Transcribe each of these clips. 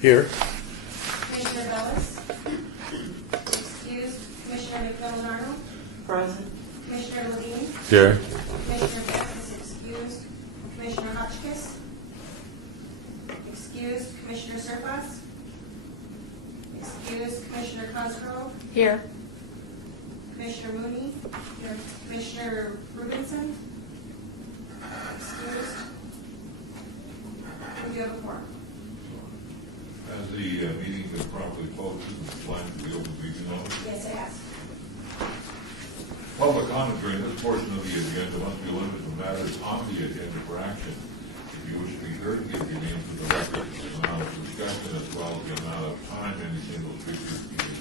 Here. Commissioner Bellis? Excused. Commissioner McMillan-Arnold? Present. Commissioner Levine? Here. Commissioner Beck is excused. Commissioner Hotchkiss? Excused. Commissioner Surface? Excused. Commissioner Cosgrove? Here. Commissioner Mooney? Here. Commissioner Rubenson? Excused. We do have a quorum. Has the meeting been properly posted and compliant with the open meeting law? Yes, it has. Public comment during this portion of the agenda must be limited to matters on the agenda for action. If you wish to be heard, give your name to the record. The amount of discussion as well as the amount of time any single speaker is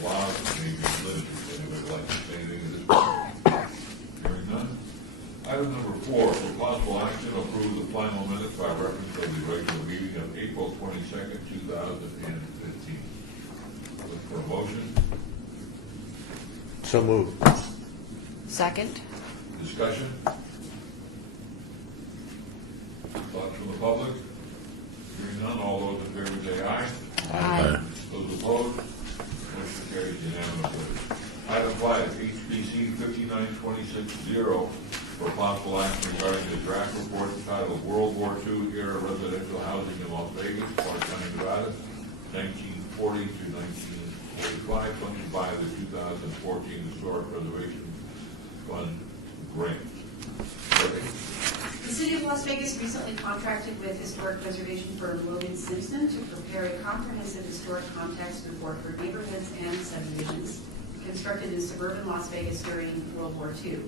allowed may be limited. Anybody would like to say anything at this point? Hearing none. Item number 4, for possible action, approve the final minutes by reference of the regular meeting of April 22nd, 2015. Look for a motion. So moved. Second. Discussion? Thoughts from the public? Hearing none, all those in favor say aye. Aye. Those opposed? Motion carries unanimously. Item 5, HPC 59260, for possible action regarding the draft report entitled World War II Era Residential Housing in Las Vegas, Clark County, Nevada, 1940 to 1945, funded by the 2014 Historic Preservation Fund grant. The City of Las Vegas recently contracted with historic preservation firm Logan Simpson to prepare a comprehensive historic context report for neighborhoods and subdivisions constructed in suburban Las Vegas during World War II.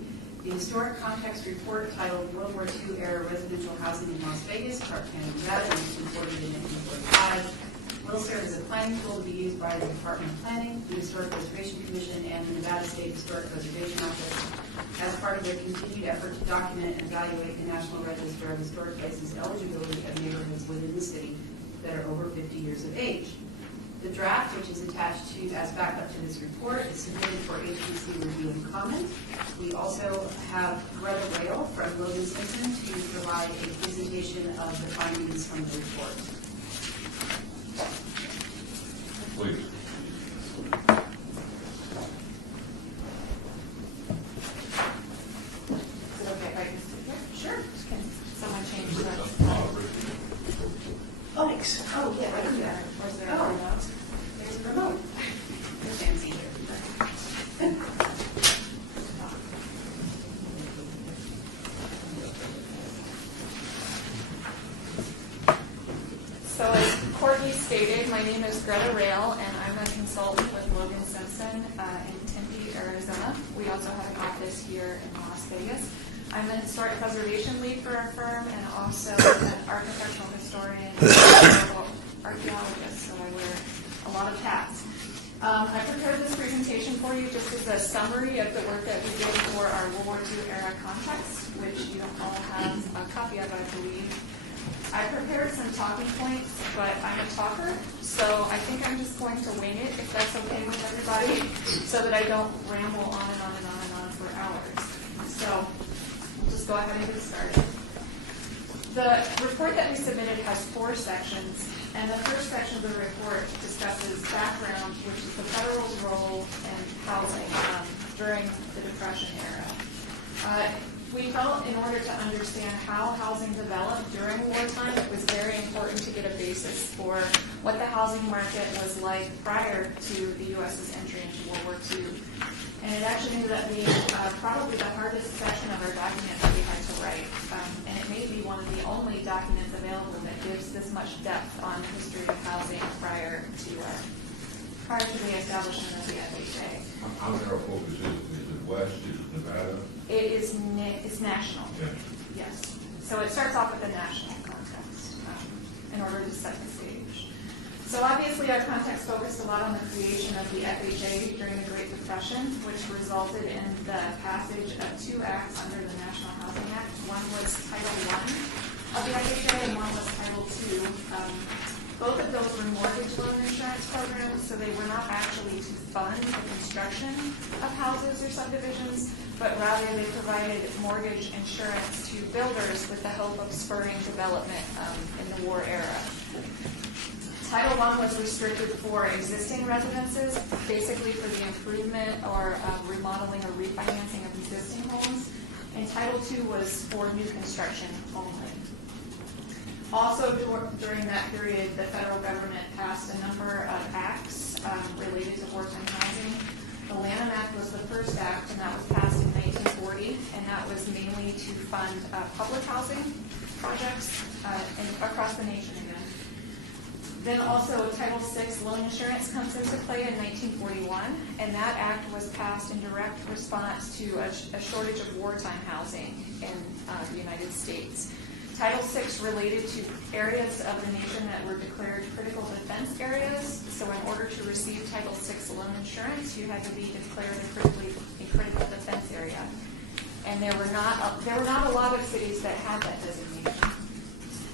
The historic context report, titled World War II Era Residential Housing in Las Vegas, Clark County, Nevada, 1940 to 1945, will serve as a planning tool to be used by the Department of Planning, the Historic Preservation Commission, and the Nevada State Historic Preservation Office as part of their continued effort to document and evaluate the National Register of Historic Places eligibility of neighborhoods within the city that are over 50 years of age. The draft, which is attached to as backup to this report, is submitted for HPC review and comment. We also have Greta Rail from Logan Simpson to provide a presentation of the findings from the report. Please. Is it okay if I can sit here? Sure. Can someone change the... Oh, thanks. Oh, yeah, I can do that. Or is there a Oh. remote? There's a remote. You're fancy here. So as Courtney stated, my name is Greta Rail, and I'm a consultant with Logan Simpson in Tempe, Arizona. We also have an office here in Las Vegas. I'm an historic preservation lead for our firm and also an architectural historian and archaeologist, so I wear a lot of hats. I prepared this presentation for you just as a summary of the work that we did for our World War II era context, which you don't all have a copy of, I believe. I prepared some talking points, but I'm a talker, so I think I'm just going to wing it, if that's okay with everybody, so that I don't ramble on and on and on and on for hours. So we'll just go ahead and get started. The report that we submitted has 4 sections, and the first section of the report discusses background, which is the federal's role in housing during the Depression era. We felt in order to understand how housing developed during wartime, it was very important to get a basis for what the housing market was like prior to the U.S.'s entry into World War II. And it actually ended up being probably the hardest section of our document that we had to write. And it may be one of the only documents available that gives this much depth on the history of housing prior to the establishment of the FHA. How narrow focus is it? Is it West? Is it Nevada? It's national. Yeah. Yes. So it starts off with a national context in order to set the stage. So obviously our context focused a lot on the creation of the FHA during the Great Depression, which resulted in the passage of 2 acts under the National Housing Act. One was Title I of the FHA and one was Title II. Both of those were mortgage loan insurance programs, so they were not actually to fund the construction of houses or subdivisions, but rather they provided mortgage insurance to builders with the hope of spurring development in the war era. Title I was restricted for existing residences, basically for the improvement or remodeling or refinancing of existing homes. And Title II was for new construction only. Also, during that period, the federal government passed a number of acts related to wartime housing. The Lanham Act was the first act, and that was passed in 1940, and that was mainly to fund public housing projects across the nation again. Then also Title VI loan insurance comes into play in 1941, and that act was passed in direct response to a shortage of wartime housing in the United States. Title VI related to areas of the nation that were declared critical defense areas. So in order to receive Title VI loan insurance, you had to be declared a critical defense area. And there were not a lot of cities that had that designation.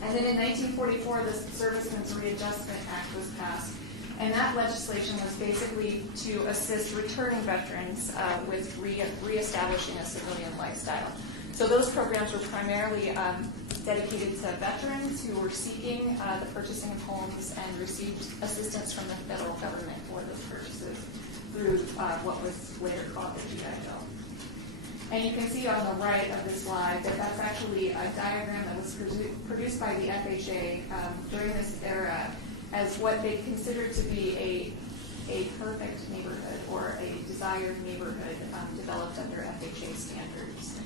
And then in 1944, the Servicemen's Readjustment Act was passed. And that legislation was basically to assist returning veterans with reestablishing a civilian lifestyle. So those programs were primarily dedicated to veterans who were seeking the purchasing of homes and received assistance from the federal government for those purchases through what was later called the GI Bill. And you can see on the right of this slide that that's actually a diagram that was produced by the FHA during this era as what they considered to be a perfect neighborhood or a desired neighborhood developed under FHA standards.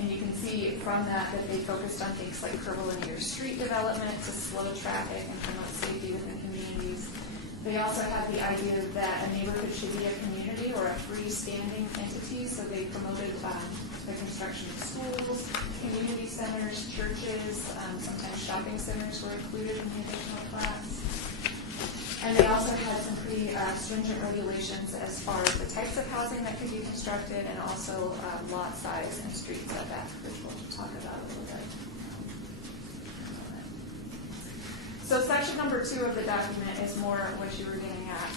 And you can see from that they focused on things like curvilinear street development to slow traffic and promote safety within communities. They also had the idea that a neighborhood should be a community or a freestanding entity, so they promoted the construction of schools, community centers, churches, sometimes shopping centers were included in the additional plats. And they also had some pretty stringent regulations as far as the types of housing that could be constructed and also lot size and street setback, which we'll talk about a little bit. So section number 2 of the document is more what you were getting at,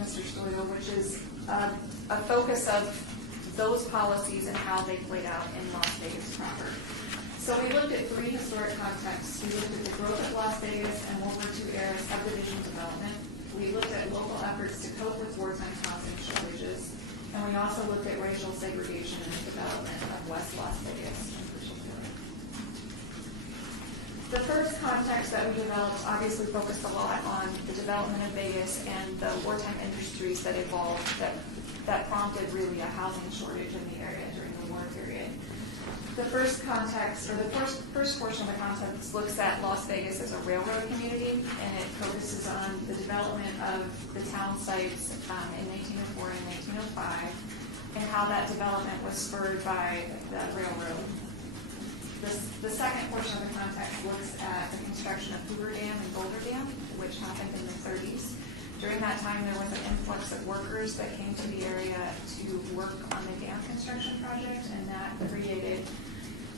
Mr. Stoyle, which is a focus of those policies and how they played out in Las Vegas proper. So we looked at 3 historic contexts. We looked at the growth of Las Vegas and World War II era subdivision development. We looked at local efforts to cope with wartime housing shortages. And we also looked at racial segregation in the development of West Las Vegas in particular. The first context that we developed obviously focused a lot on the development of Vegas and the wartime industries that evolved that prompted really a housing shortage in the area during the war period. The first context, or the first portion of the context, looks at Las Vegas as a railroad community, and it focuses on the development of the town sites in 1904 and 1905, and how that development was spurred by the railroad. The second portion of the context looks at the construction of Hoover Dam and Boulder Dam, which happened in the 30s. During that time, there was an influx of workers that came to the area to work on the dam construction project, and that created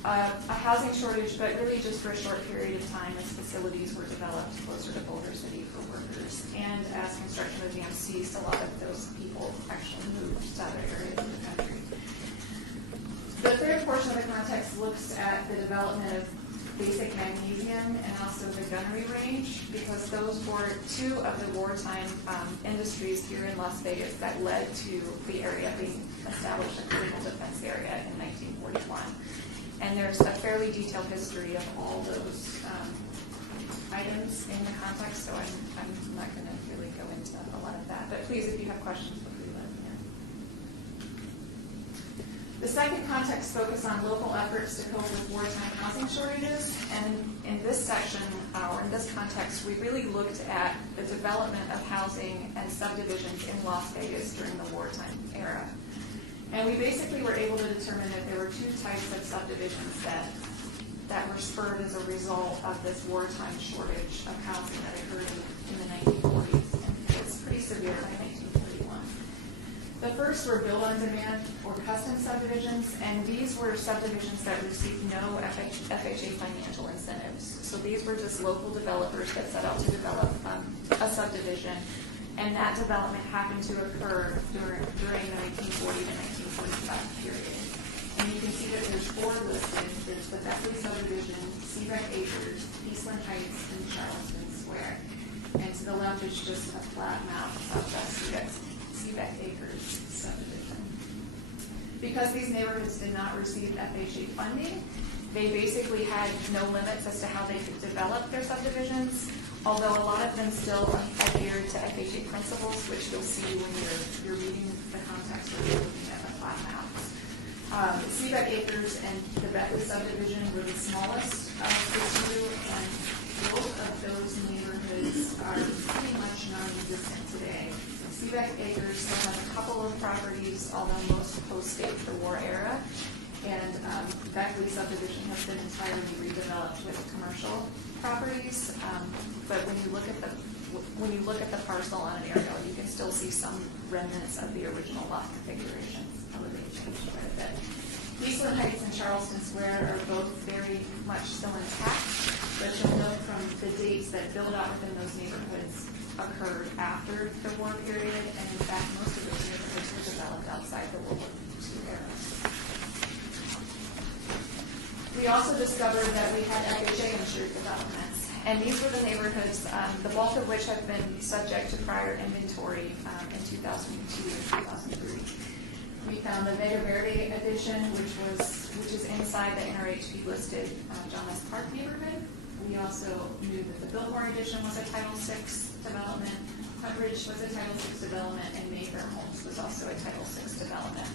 a housing shortage, but really just for a short period of time as facilities were developed closer to Boulder City for workers. And as construction of the dam ceased, a lot of those people actually moved to other areas of the country. The third portion of the context looks at the development of basic magnesium and also the gunnery range, because those were 2 of the wartime industries here in Las Vegas that led to the area being established a critical defense area in 1941. And there's a fairly detailed history of all those items in the context, so I'm not going to really go into a lot of that. But please, if you have questions, feel free to let me know. The second context focuses on local efforts to cope with wartime housing shortages, and in this section, or in this context, we really looked at the development of housing and subdivisions in Las Vegas during the wartime era. And we basically were able to determine that there were 2 types of subdivisions that were spurred as a result of this wartime shortage of housing that occurred in the 1940s, and it was pretty severe by 1941. The first were build-on-demand or custom subdivisions, and these were subdivisions that received no FHA financial incentives. So these were just local developers that set out to develop a subdivision, and that development happened to occur during the 1940 to 1945 period. And you can see that there's 4 listed. There's the Beckley subdivision, Seabrook Acres, Eastland Heights, and Charleston Square. And to the left is just a flat map of the Seebeck Acres subdivision. Because these neighborhoods did not receive FHA funding, they basically had no limits as to how they could develop their subdivisions, although a lot of them still adhered to FHA principles, which you'll see when you're reading the context or you're looking at the plat maps. Seebeck Acres and the Beckley subdivision were the smallest of the two, and both of those neighborhoods are pretty much non-existent today. Seebeck Acres still have a couple of properties, although most post-date the war era, and Beckley subdivision has been entirely redeveloped with commercial properties. But when you look at the parcel on an aerial, you can still see some remnants of the original lot configurations, although they changed quite a bit. Eastland Heights and Charleston Square are both very much still intact, but you'll note from the dates that build out within those neighborhoods occurred after the war period, and in fact, most of those neighborhoods were developed outside the World War II era. We also discovered that we had FHA insured developments, and these were the neighborhoods, the bulk of which have been subject to prior inventory in 2002 and 2003. We found the Vega Verde addition, which is inside the NRHP listed John S. Park neighborhood. We also knew that the Biltmore addition was a Title VI development, Huntridge was a Title VI development, and Mayfair Homes was also a Title VI development.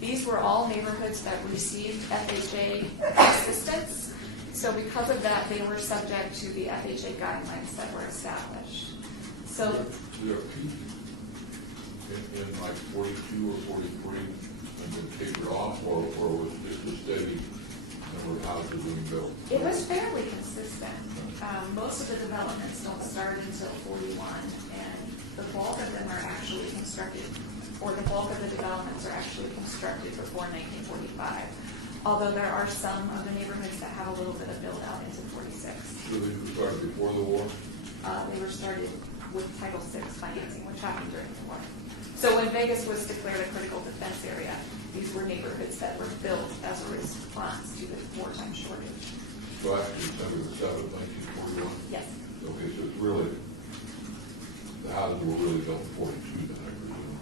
These were all neighborhoods that received FHA assistance, so because of that, they were subject to the FHA guidelines that were established. So We are peaking in like 42 or 43 and then tapered off, or was just a steady number of houses being built? it was fairly consistent. Most of the developments don't start until 41, and the bulk of them are actually constructed, or the bulk of the developments are actually constructed before 1945. Although there are some of the neighborhoods that have a little bit of build out into 46. So they started before the war? They were started with Title VI financing, which happened during the war. So when Vegas was declared a critical defense area, these were neighborhoods that were built as a response to the wartime shortage. So after December 7th, 1941? Yes. Okay, so it's really, the houses were really built in 42 then, I presume?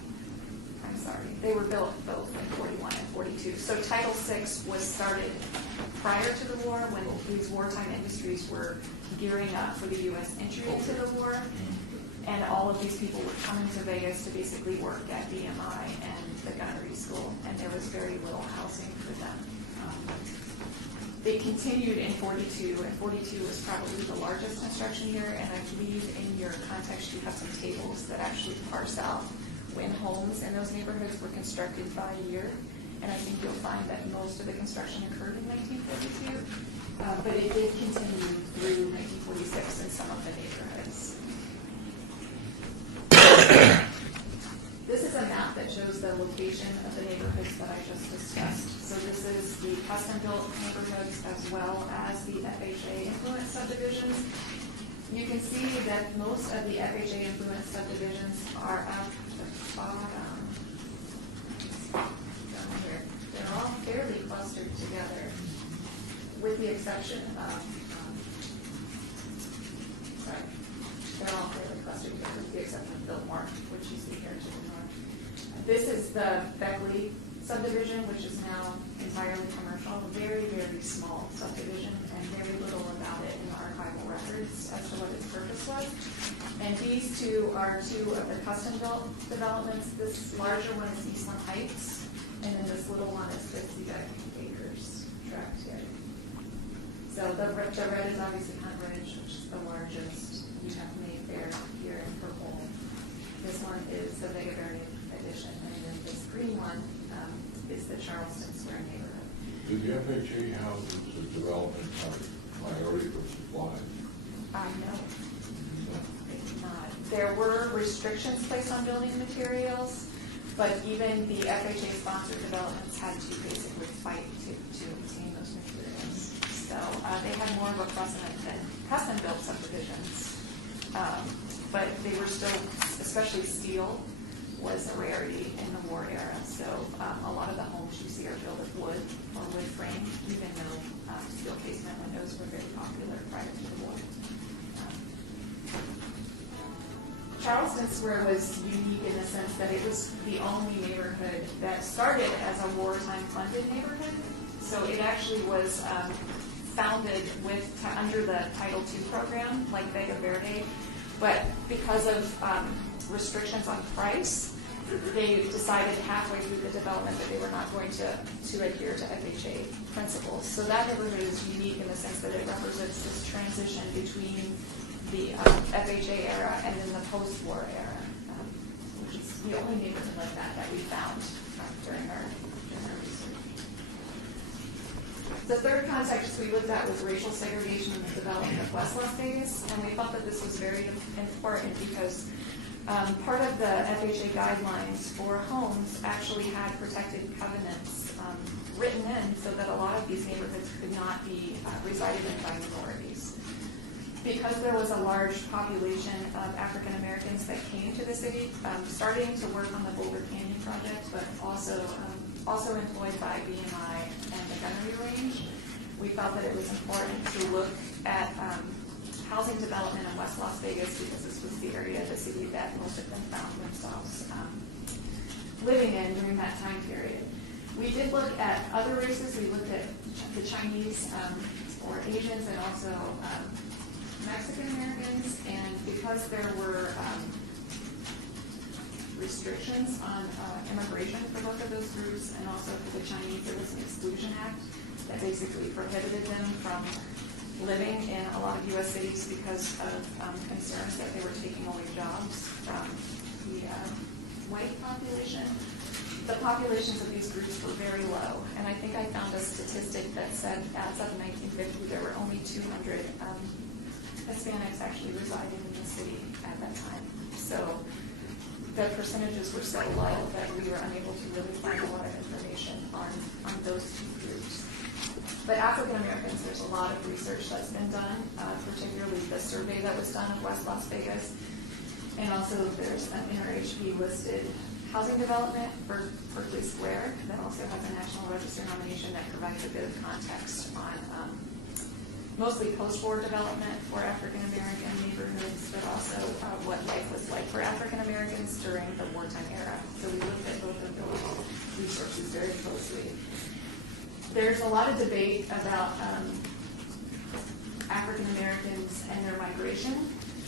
I'm sorry. They were built both in 41 and 42. So Title VI was started prior to the war when these wartime industries were gearing up for the U.S. entry into the war. And all of these people were coming to Vegas to basically work at BMI and the gunnery school, and there was very little housing for them. They continued in 42, and 42 was probably the largest construction year, and I believe in your context you have some tables that actually parse out when homes in those neighborhoods were constructed by year, and I think you'll find that most of the construction occurred in 1942, but it did continue through 1946 in some of the neighborhoods. This is a map that shows the location of the neighborhoods that I just discussed. So this is the custom-built neighborhoods as well as the FHA influenced subdivisions. You can see that most of the FHA influenced subdivisions are at the bottom. Down here. They're all fairly clustered together, with the exception of, they're all fairly clustered together with the exception of Biltmore, which you see here to the north. This is the Beckley subdivision, which is now entirely commercial, very, very small subdivision, and very little about it in the archival records as to what its purpose was. And these two are two of the custom-built developments. This larger one is Eastland Heights, and then this little one is 50 acres tract here. So the red is obviously Huntridge, which is the largest. You have Mayfair here in purple. This one is the Vega Verde addition, and then this green one is the Charleston Square neighborhood. Did the FHA houses development have priority for supply? No, they did not. There were restrictions placed on building materials, but even the FHA-sponsored developments had to basically fight to obtain those materials. So they had more of a precedent than custom-built subdivisions. But they were still, especially steel, was a rarity in the war era. So a lot of the homes you see are built of wood or wood frame, even though steel casement windows were very popular prior to the war. Charleston Square was unique in the sense that it was the only neighborhood that started as a wartime funded neighborhood. So it actually was founded under the Title II program, like Vega Verde, but because of restrictions on price, they decided halfway through the development that they were not going to adhere to FHA principles. So that neighborhood is unique in the sense that it represents this transition between the FHA era and then the post-war era, which is the only neighborhood like that we found during our research. The third context we looked at was racial segregation in the development of West Las Vegas, and we thought that this was very important because part of the FHA guidelines for homes actually had protected covenants written in so that a lot of these neighborhoods could not be resided in by minorities. Because there was a large population of African Americans that came to the city, starting to work on the Boulder Canyon project, but also employed by BMI and the Gunnery Range, we felt that it was important to look at housing development in West Las Vegas because this was the area of the city that most of them found themselves living in during that time period. We did look at other races. We looked at the Chinese or Asians and also Mexican Americans, and because there were restrictions on immigration for both of those groups and also for the Chinese, there was an exclusion act that basically prohibited them from living in a lot of U.S. cities because of concerns that they were taking away jobs from the white population. The populations of these groups were very low, and I think I found a statistic that said as of 1950 there were only 200 Hispanics actually residing in the city at that time. So the percentages were so low that we were unable to really find a lot of information on those two groups. But African Americans, there's a lot of research that's been done, particularly the survey that was done of West Las Vegas. And also there's an NRHB listed housing development for Berkeley Square that also has a National Register nomination that provides a bit of context on mostly post-war development for African American neighborhoods, but also what life was like for African Americans during the wartime era. So we looked at both of those resources very closely. There's a lot of debate about African Americans and their migration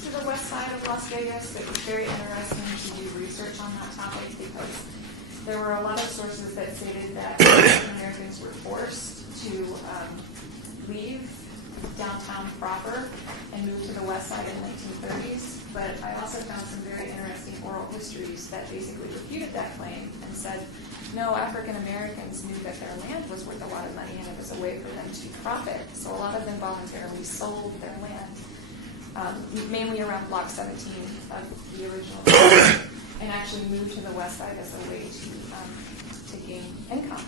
to the west side of Las Vegas. It was very interesting to do research on that topic because there were a lot of sources that stated that African Americans were forced to leave downtown proper and move to the west side in the 1930s. But I also found some very interesting oral histories that basically refuted that claim and said, no, African Americans knew that their land was worth a lot of money and it was a way for them to profit. So a lot of them voluntarily sold their land, mainly around Block 17 of the original and actually moved to the west side as a way to gain income.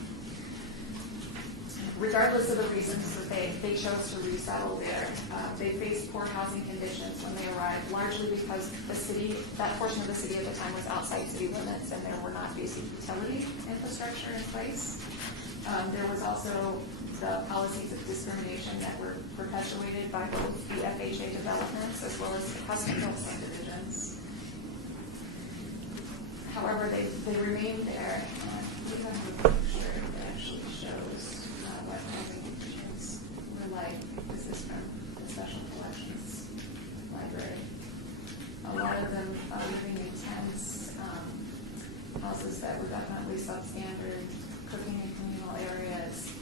Regardless of the reasons that they chose to resettle there, they faced poor housing conditions when they arrived, largely because the city, that portion of the city at the time was outside city limits and there were not basic utility infrastructure in place. There was also the policies of discrimination that were perpetuated by both the FHA developments as well as the custom-built subdivisions. However, they remained there, and we have a picture that actually shows what housing conditions were like. This is from the Special Collections Library. A lot of them are living in tents, houses that were definitely substandard, cooking in communal areas,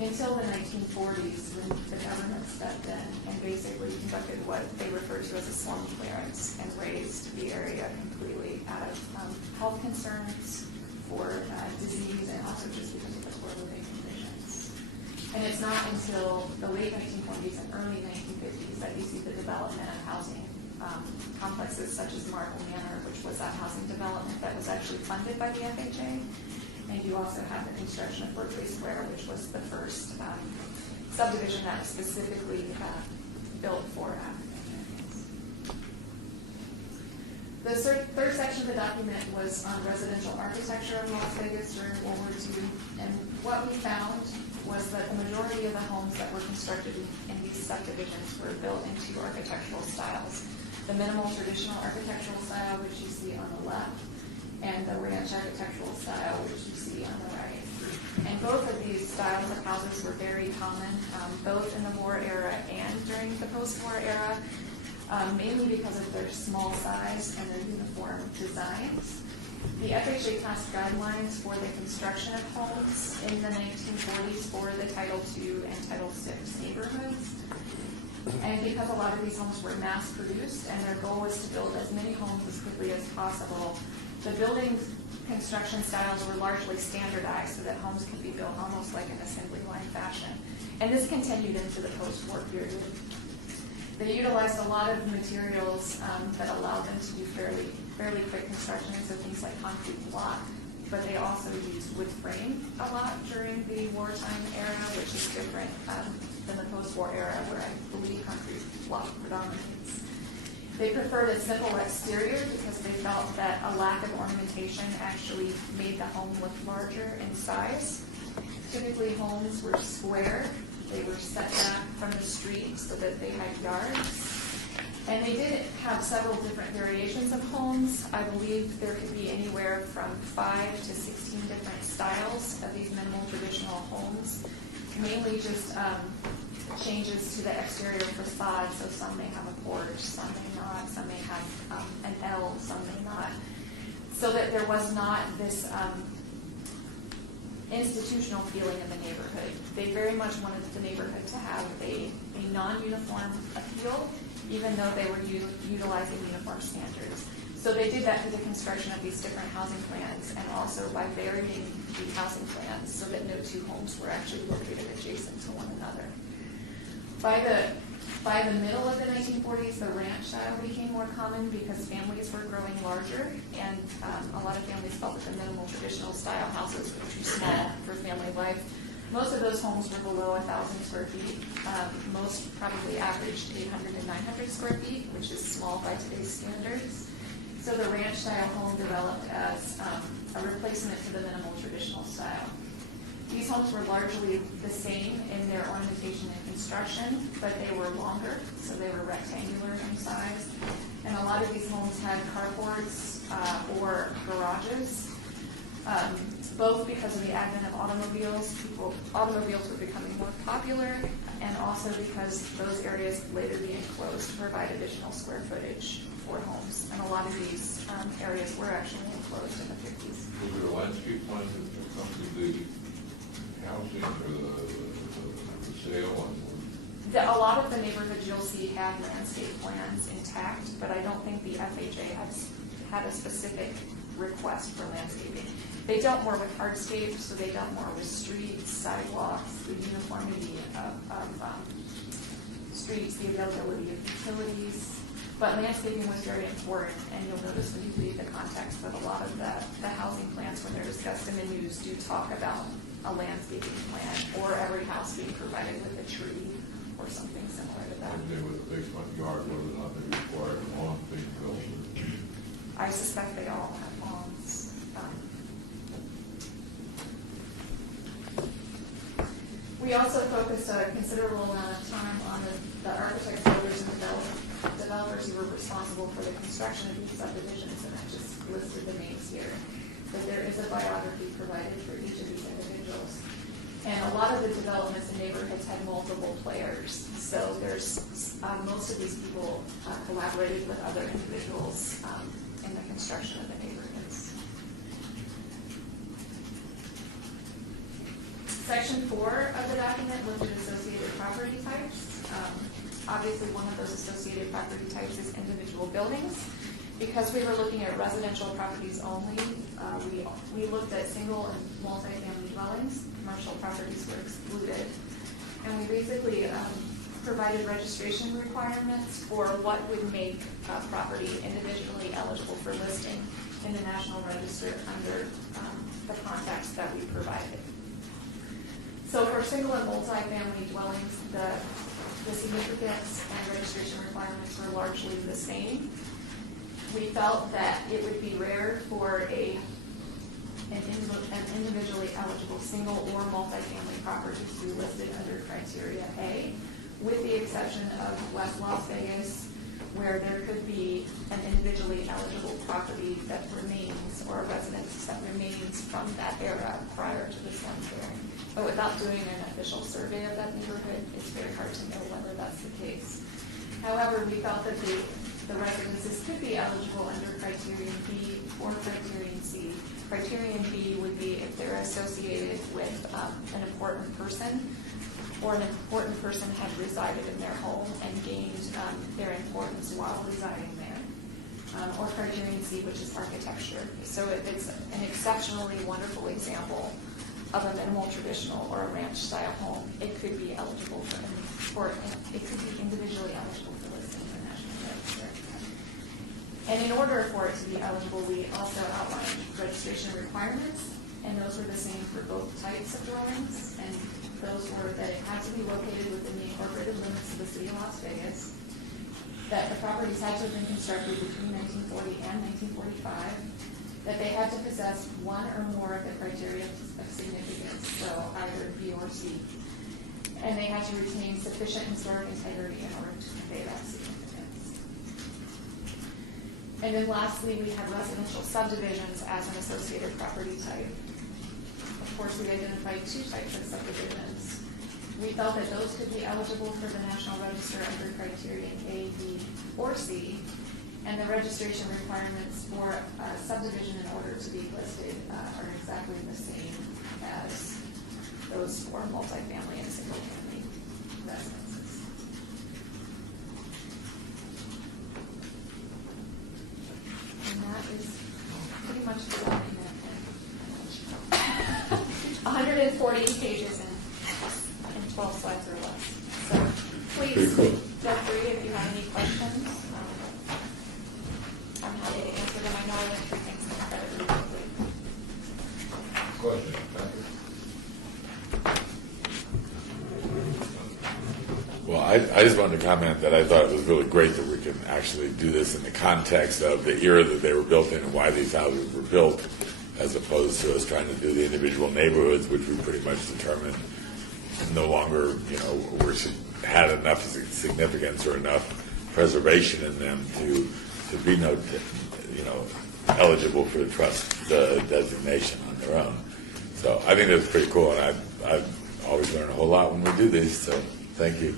until the 1940s when the government stepped in and basically conducted what they referred to as a slum clearance and raised the area completely out of health concerns for disease and also just because of the poor living conditions. And it's not until the late 1920s and early 1950s that you see the development of housing complexes such as Marble Manor, which was that housing development that was actually funded by the FHA. And you also have the construction of Berkeley Square, which was the first subdivision that was specifically built for African Americans. The third section of the document was on residential architecture of Las Vegas during World War II. And what we found was that the majority of the homes that were constructed in these subdivisions were built in two architectural styles. the minimal traditional architectural style, which you see on the left, and the ranch architectural style, which you see on the right. And both of these styles of houses were very common, both in the war era and during the post-war era, mainly because of their small size and their uniform designs. The FHA passed guidelines for the construction of homes in the 1940s for the Title II and Title VI neighborhoods. And because a lot of these homes were mass-produced and their goal was to build as many homes as quickly as possible, the building construction styles were largely standardized so that homes could be built almost like an assembly line fashion. And this continued into the post-war period. They utilized a lot of materials that allowed them to do fairly quick construction, so things like concrete block, but they also used wood frame a lot during the wartime era, which is different than the post-war era where I believe concrete block predominates. They preferred a simple exterior because they felt that a lack of ornamentation actually made the home look larger in size. Typically homes were square. They were set back from the street so that they had yards. And they did have several different variations of homes. I believe there could be anywhere from 5 to 16 different styles of these minimal traditional homes, mainly just changes to the exterior facade. So some may have a porch, some may not, some may have an L, some may not. So that there was not this institutional feeling in the neighborhood. They very much wanted the neighborhood to have a non-uniform appeal, even though they were utilizing uniform standards. So they did that through the construction of these different housing plans and also by varying the housing plans so that no two homes were actually located adjacent to one another. By the middle of the 1940s, the ranch style became more common because families were growing larger, and a lot of families felt that the minimal traditional style houses were too small for family life. Most of those homes were below 1,000 square feet. Most probably averaged 800 to 900 square feet, which is small by today's standards. So the ranch style home developed as a replacement to the minimal traditional style. These homes were largely the same in their ornamentation and construction, but they were longer, so they were rectangular in size. And a lot of these homes had carports or garages, both because of the advent of automobiles. Automobiles were becoming more popular, and also because those areas would later be enclosed to provide additional square footage for homes. And a lot of these areas were actually enclosed in the 50s. Was there a landscape plan that comes to the housing or the sale? A lot of the neighborhoods you'll see have landscape plans intact, but I don't think the FHA has had a specific request for landscaping. They dealt more with hardscape, so they dealt more with streets, sidewalks, the uniformity of streets, the availability of utilities. But landscaping was very important, and you'll notice when you read the context that a lot of the housing plans, when they're discussed in the news, do talk about a landscaping plan or every house being provided with a tree or something similar to that. And they with a big front yard, whether or not they required a lawn being built. I suspect they all have lawns. We also focused a considerable amount of time on the architects, builders, and developers who were responsible for the construction of these subdivisions, and I just listed the names here. But there is a biography provided for each of these individuals. And a lot of the developments in neighborhoods had multiple players. So there's most of these people collaborated with other individuals in the construction of the neighborhoods. Section 4 of the document looked at associated property types. Obviously, one of those associated property types is individual buildings. Because we were looking at residential properties only, we looked at single and multifamily dwellings. Commercial properties were excluded. And we basically provided registration requirements for what would make a property individually eligible for listing in the National Register under the context that we provided. So for single and multifamily dwellings, the significance and registration requirements were largely the same. We felt that it would be rare for an individually eligible single or multifamily property to be listed under criteria A, with the exception of West Las Vegas, where there could be an individually eligible property that remains, or a residence that remains from that era prior to the zone clearing. But without doing an official survey of that neighborhood, it's very hard to know whether that's the case. However, we felt that the residences could be eligible under criterion B or criterion C. Criterion B would be if they're associated with an important person, or an important person had resided in their home and gained their importance while residing there. Or criterion C, which is architecture. So if it's an exceptionally wonderful example of a minimal traditional or a ranch style home, it could be eligible it could be individually eligible for listing in the National Register. And in order for it to be eligible, we also outlined registration requirements, and those were the same for both types of dwellings, and those were that it had to be located within the incorporated limits of the city of Las Vegas, that the properties had to have been constructed between 1940 and 1945, that they had to possess one or more of the criteria of significance, so either B or C, and they had to retain sufficient historic integrity in order to convey that significance. And then lastly, we had residential subdivisions as an associated property type. Of course, we identified two types of subdivisions. We felt that those could be eligible for the National Register under criterion A, B, or C, and the registration requirements for a subdivision in order to be listed are exactly the same as those for multifamily and single-family residences. And that is pretty much the document. 140 pages and 12 slides or less. So please feel free if you have any questions. I'm happy to answer them. I know I went through things incredibly quickly. Question, Patrick? Well, I just wanted to comment that I thought it was really great that we can actually do this in the context of the era that they were built in and why these houses were built, as opposed to us trying to do the individual neighborhoods, which we pretty much determined no longer, had enough significance or enough preservation in them to be eligible for the trust designation on their own. So I think that's pretty cool, and I've always learned a whole lot when we do these. So thank you.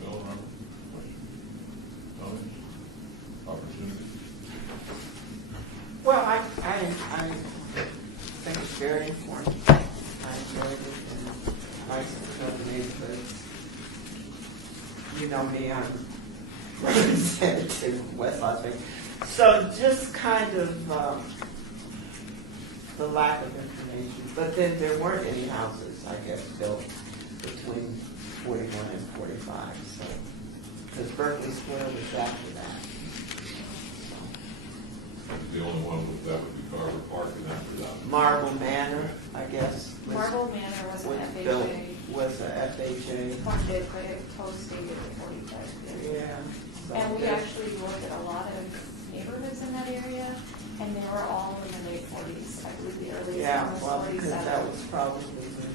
Bill, Robert? Comments? Opportunity? Well, I think it's very important. I enjoyed it, and I like to know the neighborhoods. You know me, I'm represented to West Las Vegas. So just kind of the lack of information. But then there weren't any houses, I guess, built between 41 and 45. So, because Berkeley Square was after that. The only one that would be Carver Park, and after that. Marble Manor, I guess. Marble Manor was an built, FHA. was a FHA. Funded, but it post-dated at 45 years. Yeah. So And we there's- actually looked at a lot of neighborhoods in that area, and they were all in the late 40s. I believe the earliest Yeah, one was well, because 47. that was probably when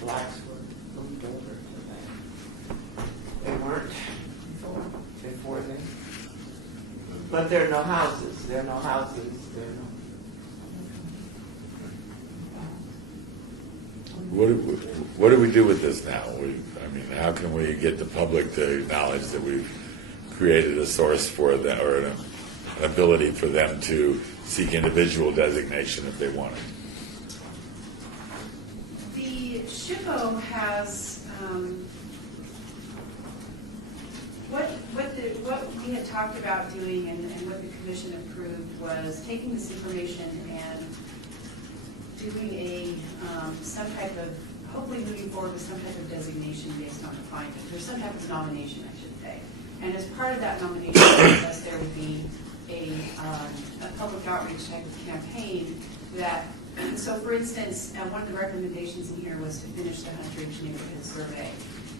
blacks were moved over to that. They weren't before then. But there are no houses. There are no houses. There are no. What do we do with this now? How can we get the public to acknowledge that we've created a source for them, or an ability for them to seek individual designation if they want it? The SHPO has, what we had talked about doing and what the commission approved was taking this information and doing some type of, hopefully moving forward with some type of designation based on the findings, or some type of nomination, I should say. And as part of that nomination process, there would be a public outreach type of campaign that, so for instance, one of the recommendations in here was to finish the Huntridge Neighborhood Survey.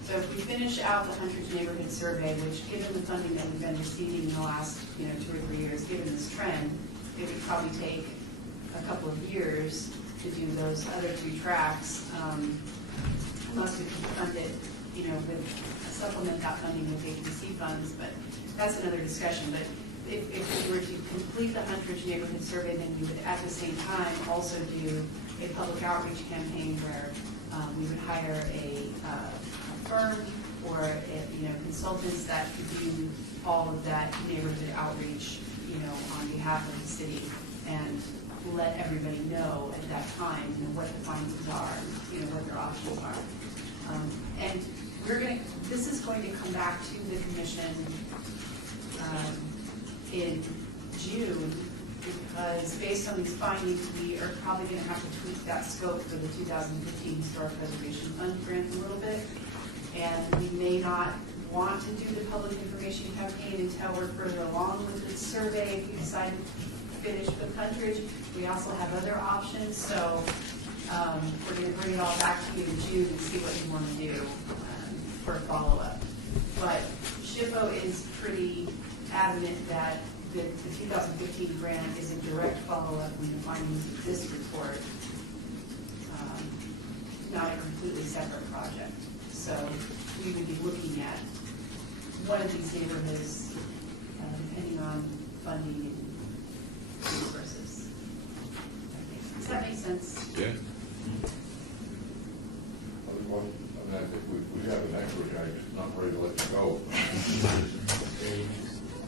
So if we finish out the Huntridge Neighborhood Survey, which given the funding that we've been receiving in the last 2 or 3 years, given this trend, it would probably take a couple of years to do those other 2 tracks, unless we can fund it with supplement that funding with HBC funds, but that's another discussion. But if we were to complete the Huntridge neighborhood survey, then we would at the same time also do a public outreach campaign where we would hire a firm or consultants that could do all of that neighborhood outreach, on behalf of the city, and let everybody know at that time, what the findings are, what their options are. And this is going to come back to the commission in June, because based on these findings, we are probably going to have to tweak that scope for the 2015 Historic Preservation Fund grant a little bit. And we may not want to do the public information campaign until we're further along with the survey. If we decide to finish with Huntridge, we also have other options. So we're going to bring it all back to you in June and see what you want to do for follow-up. But SHPO is pretty adamant that the 2015 grant is a direct follow-up when the findings of this report, not a completely separate project. So we would be looking at one of these neighborhoods, depending on funding and resources. Does that make sense? Yeah. I think we have an expert guy who's not ready to let you go.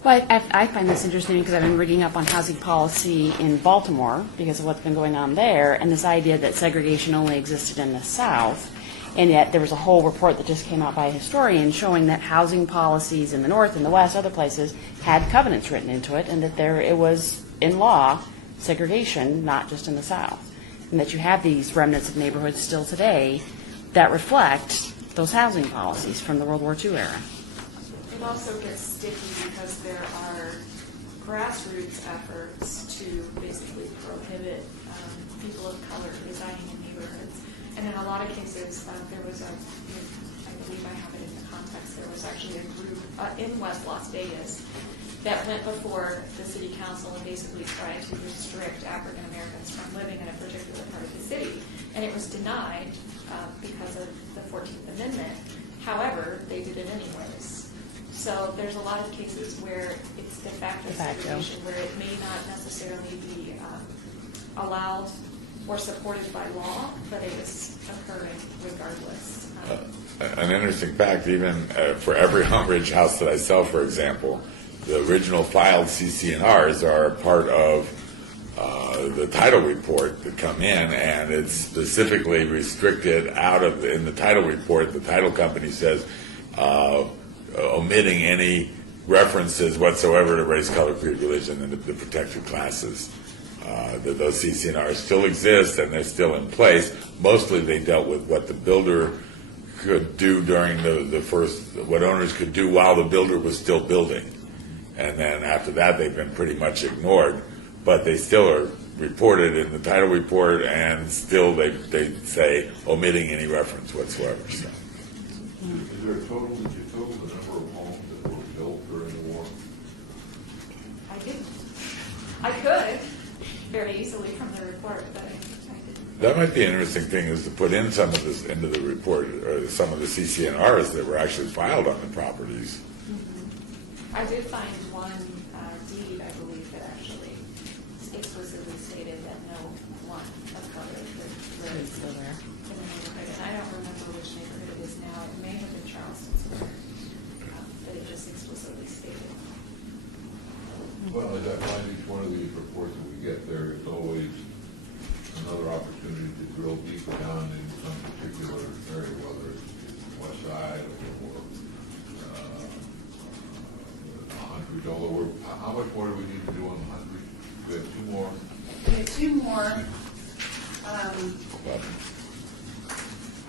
Well, I find this interesting because I've been reading up on housing policy in Baltimore because of what's been going on there, and this idea that segregation only existed in the South. And yet there was a whole report that just came out by a historian showing that housing policies in the North and the West, other places, had covenants written into it, and that it was, in law, segregation, not just in the South. And that you have these remnants of neighborhoods still today that reflect those housing policies from the World War II era. It also gets sticky because there are grassroots efforts to basically prohibit people of color residing in neighborhoods. And in a lot of cases, there was I believe I have it in the context, there was actually a group in West Las Vegas that went before the city council and basically tried to restrict African Americans from living in a particular part of the city. And it was denied because of the 14th Amendment. However, they did it anyways. So there's a lot of cases where it's de facto segregation, where it may not necessarily be allowed or supported by law, but it is occurring regardless. An interesting fact, even for every Huntridge house that I sell, for example, the original filed CC&Rs are part of the title report that come in, and it's specifically restricted out of in the title report. The title company says omitting any references whatsoever to race, color, creed, religion, and the protected classes. Those CC&Rs still exist, and they're still in place. Mostly they dealt with what the builder could do during the first, what owners could do while the builder was still building. And then after that, they've been pretty much ignored. But they still are reported in the title report, and still they say omitting any reference whatsoever. So. Is there a total, did you total the number of homes that were built during the war? I didn't. I could very easily from the report, but I didn't. That might be an interesting thing, is to put in some of this into the report, or some of the CC&Rs that were actually filed on the properties. Mm-hmm. I did find one deed, I believe, that actually explicitly stated that no one of color could live in the neighborhood. And I don't remember which neighborhood it is now. It may have been Charleston Square, but it just explicitly stated. Well, as I find each one of these reports that we get, there is always another opportunity to drill deep down in some particular area, whether it's West Side or Huntridge. Although how much more do we need to do on Huntridge? We have two more. We have two more.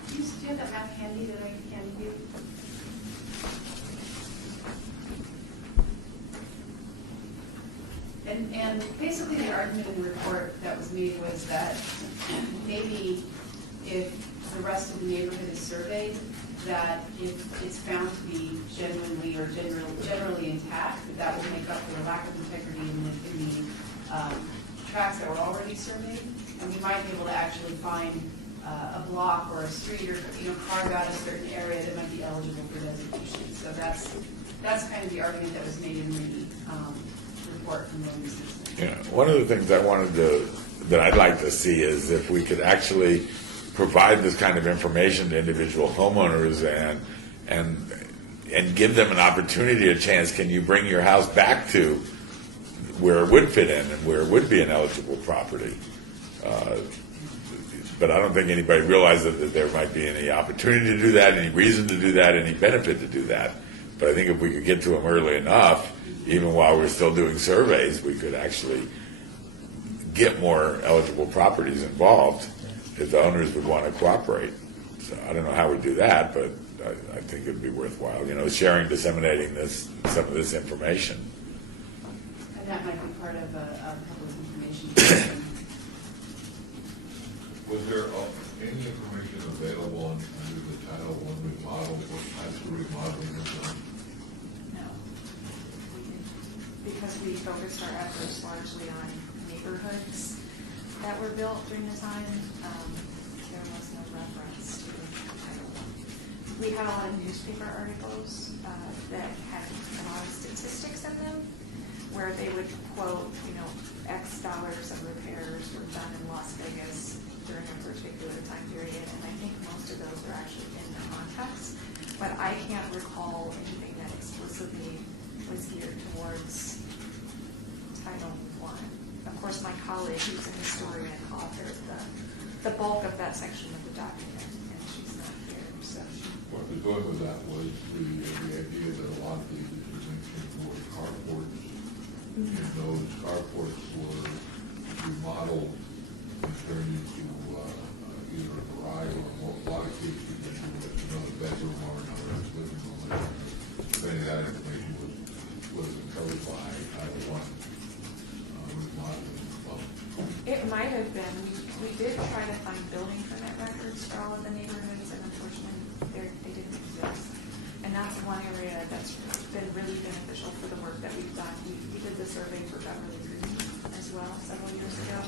Do you have that map handy that I can give? And basically the argument in the report that was made was that maybe if the rest of the neighborhood is surveyed, that if it's found to be genuinely or generally intact, that will make up for the lack of integrity in the tracts that were already surveyed. And we might be able to actually find a block or a street or, carve out a certain area that might be eligible for designation. So that's kind of the argument that was made in the report from Logan Simpson. Yeah, one of the things that I'd like to see is if we could actually provide this kind of information to individual homeowners and give them an opportunity, a chance. Can you bring your house back to where it would fit in and where it would be an eligible property? But I don't think anybody realizes that there might be any opportunity to do that, any reason to do that, any benefit to do that. But I think if we could get to them early enough, even while we're still doing surveys, we could actually get more eligible properties involved if the owners would want to cooperate. So I don't know how we do that, but I think it'd be worthwhile, sharing, disseminating some of this information. And that might be part of a public information. Was there any information available under the Title I remodel, what types of remodeling is done? No. Because we focused our efforts largely on neighborhoods that were built during the time, there was no reference to Title I. We had a lot of newspaper articles that had a lot of statistics in them, where they would quote, X dollars of repairs were done in Las Vegas during a particular time period, and I think most of those are actually in the context. But I can't recall anything that explicitly was geared towards Title I. Of course, my colleague, who's a historian, authored the bulk of that section of the document, and she's not here, so. What was going with that was the idea that a lot of these mentioned were carports, and those carports were remodeled and turned into either a garage or a lot of cases into another bedroom or another living room. If any of that information was covered by Title I remodeling. It might have been. We did try to find building permit records for all of the neighborhoods, and unfortunately, they didn't exist. And that's one area that's been really beneficial for the work that we've done. We did the survey for Beverly Green as well several years ago,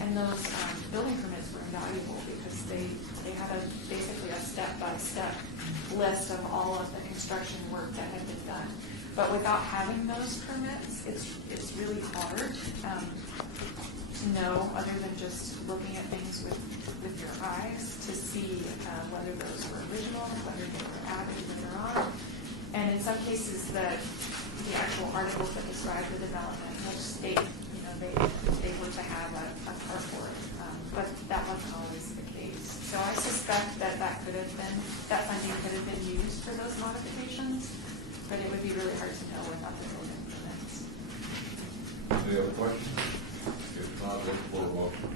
and those building permits were invaluable because they had basically a step-by-step list of all of the construction work that had been done. But without having those permits, it's really hard to know, other than just looking at things with your eyes, to see whether those were original, whether they were added later on. And in some cases, the actual articles that describe the development will state, they were to have a carport, but that wasn't always the case. So I suspect that that funding could have been used for those modifications, but it would be really hard to know without the building permits. Any other questions? If not, look for a motion.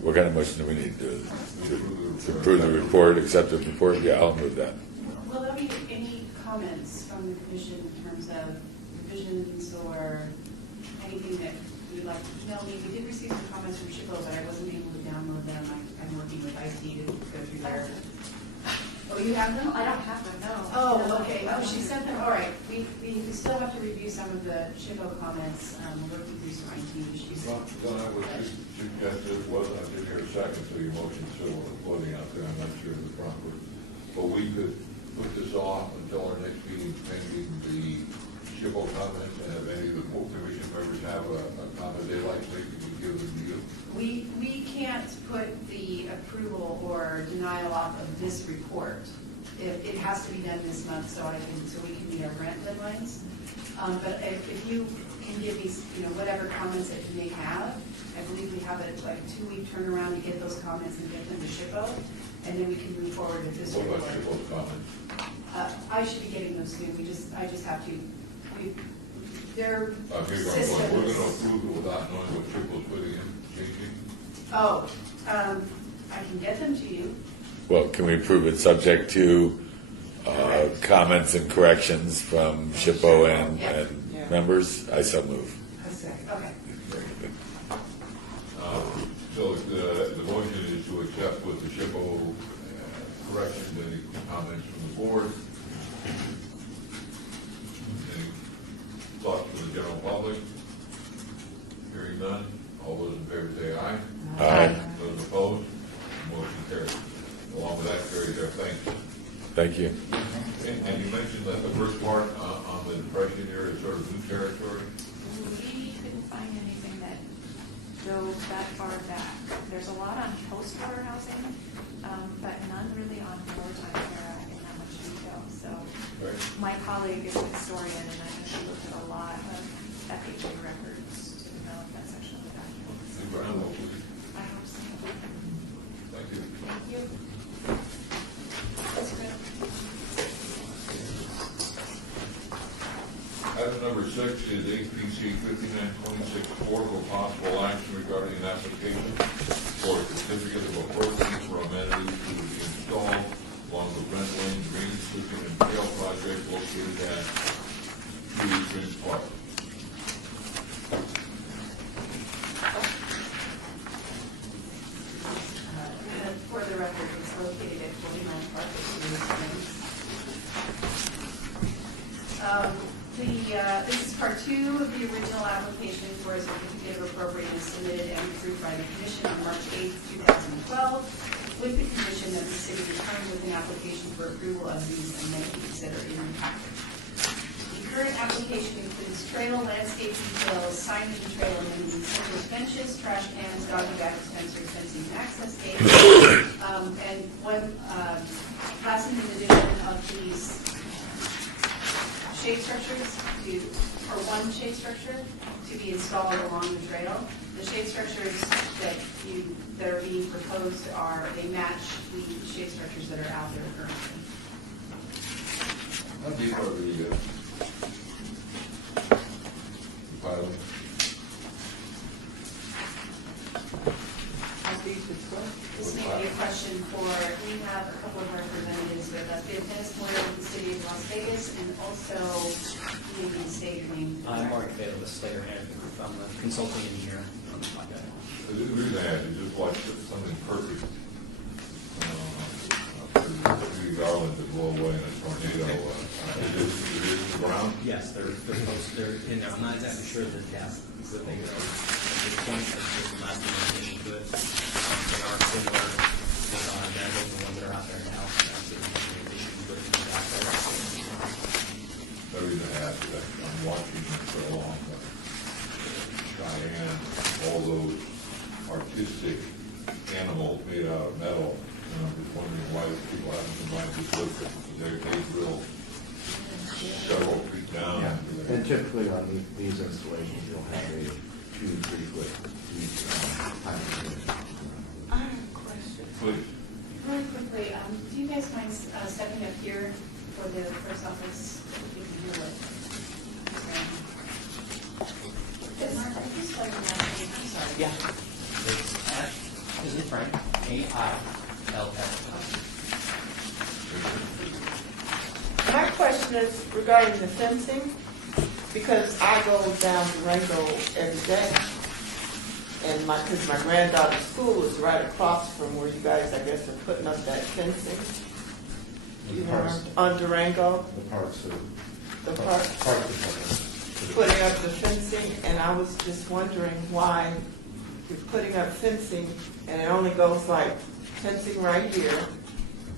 What kind of motion do we need to approve the report, accept the report? Yeah, I'll move that. Will there be any comments from the commission in terms of revisions or anything that you'd like to email me? We did receive some comments from SHPO, but I wasn't able to download them. I'm working with IT to go through there. Oh, you have them? I don't have them, no. Oh, okay. Oh, she sent them. All right. We still have to review some of the SHPO comments. We're working through some IT issues. Well, then I would suggest it wasn't, I didn't hear a second, so your motion's still floating out there. I'm not sure of the proper. But we could put this off until our next meeting, pending the SHPO comments, and if any of the full commission members have a comment they'd like to make, we can give them to you. We can't put the approval or denial off of this report. It has to be done this month so we can meet our grant deadlines. But if you can give me, whatever comments that you may have, I believe we have a 2-week turnaround to get those comments and get them to SHPO, and then we can move forward with this What report. about SHPO's comments? I should be getting those soon. I just have to. Their We're systems. going to approve it without knowing what SHPO's putting in, changing. Oh, I can get them to you. Well, can we approve it subject to comments and corrections from SHPO and members? I so move. Okay. So the motion is to accept with the SHPO corrections, any comments from the board? Any thoughts from the general public? Hearing none, all those Thank you. And you mentioned that the first part on the depression here is sort of new territory. We couldn't find anything that goes that far back. There's a lot on post-war housing, but none really on wartime era in that much detail. So Right. my colleague is a historian, and I know she looked at a lot of FHA records to develop that section of the document. Super animal, please. I hope so. Thank you. Thank you. That's good. Item number 6 is APC 5926 for possible action regarding an application for a certificate of appropriateness for amenities to be installed along the Brent Lane Drainage System and Trail Project located at Dewey Prince Park. For the record, it's located at 49 Parker Springs. This is part 2 of the original application for a certificate of appropriateness submitted and approved by the Commission on March 8, 2012, with the condition that the city return with an application for approval of these amenities that are in the package. The current application includes trail, landscape details, signage and trail amenities, such as benches, trash cans, doggy bag dispensers, fencing, and access gates. And one, lastly, in addition of these shade structures or one shade structure to be installed along the trail. The shade structures that are being proposed they match the shade structures that are out there currently. How deep are the pilings? This may be a question we have a couple of representatives with us. We have Dennis Moyer with the City of Las Vegas and also the State Wing. I'm Mark Vail with Slater Management Group. I'm a consulting engineer on the project. The reason I asked is just like something perfect. Judy Garland to blow away in a tornado. Is it around? Yes, they're supposed they're in there. I'm not exactly sure of the depth, but they go at this point. That's just the last indication good. They are similar to the ones that are out there now. That's the indication good in the back there. The reason I asked is that I'm watching for a long time. Cheyenne, all those artistic animals made out of metal. And I'm just wondering why people haven't combined this with it. They drill several feet down. Yeah, and typically on these installations, you'll have a 2 to 3 foot deep pipe. I have a question. Please. Really quickly, do you guys mind stepping up here for the clerk's office? If you can hear what. Mark, I just like to know, I'm sorry. Yeah. It's Ash, isn't Frank? A-I-L-F. My question is regarding the fencing, because I go down to Rango every day, and because my granddaughter's school is right across from where you guys, I guess, are putting up that fencing. You know, on Durango, The parks are, the park, park department. putting up the fencing, and I was just wondering why you're putting up fencing, and it only goes like fencing right here,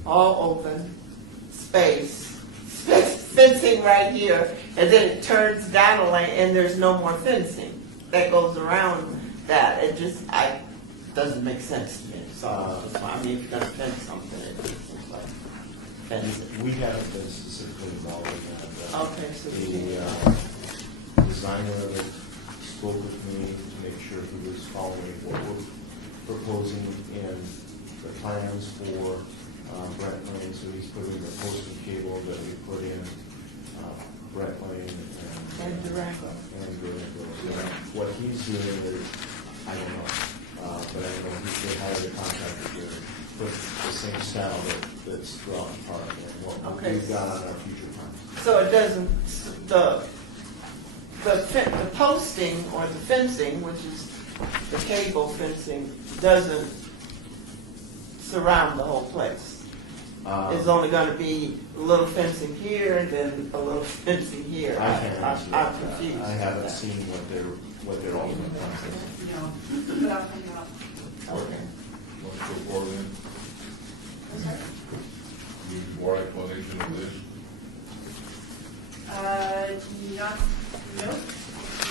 all open, fencing right here, and then it turns down a lane, and there's no more fencing that goes around that. It just, doesn't make sense to me. So, I mean, if you're gonna fence something, it just seems like fencing. We haven't been specifically involved in that. Okay, so The designer of it spoke with me to make sure he was following what we're proposing in the plans for Brent Lane. So he's putting the posting cable that we put in Brent Lane And Durango. And Durango. And what he's doing is, I don't know, but I know they hired a contractor to put the same style that's throughout the park and what Okay. we've got on our future plans. So it doesn't, the posting or the fencing, which is the cable fencing, doesn't surround the whole place. It's only going to be a little fencing here and then a little fencing here. I can't answer I'm that. confused. I haven't seen what their ultimate plan is. No, but I'll find out. Okay. Want to go forward then? I'm sorry? Need more explanation original list? Not, nope.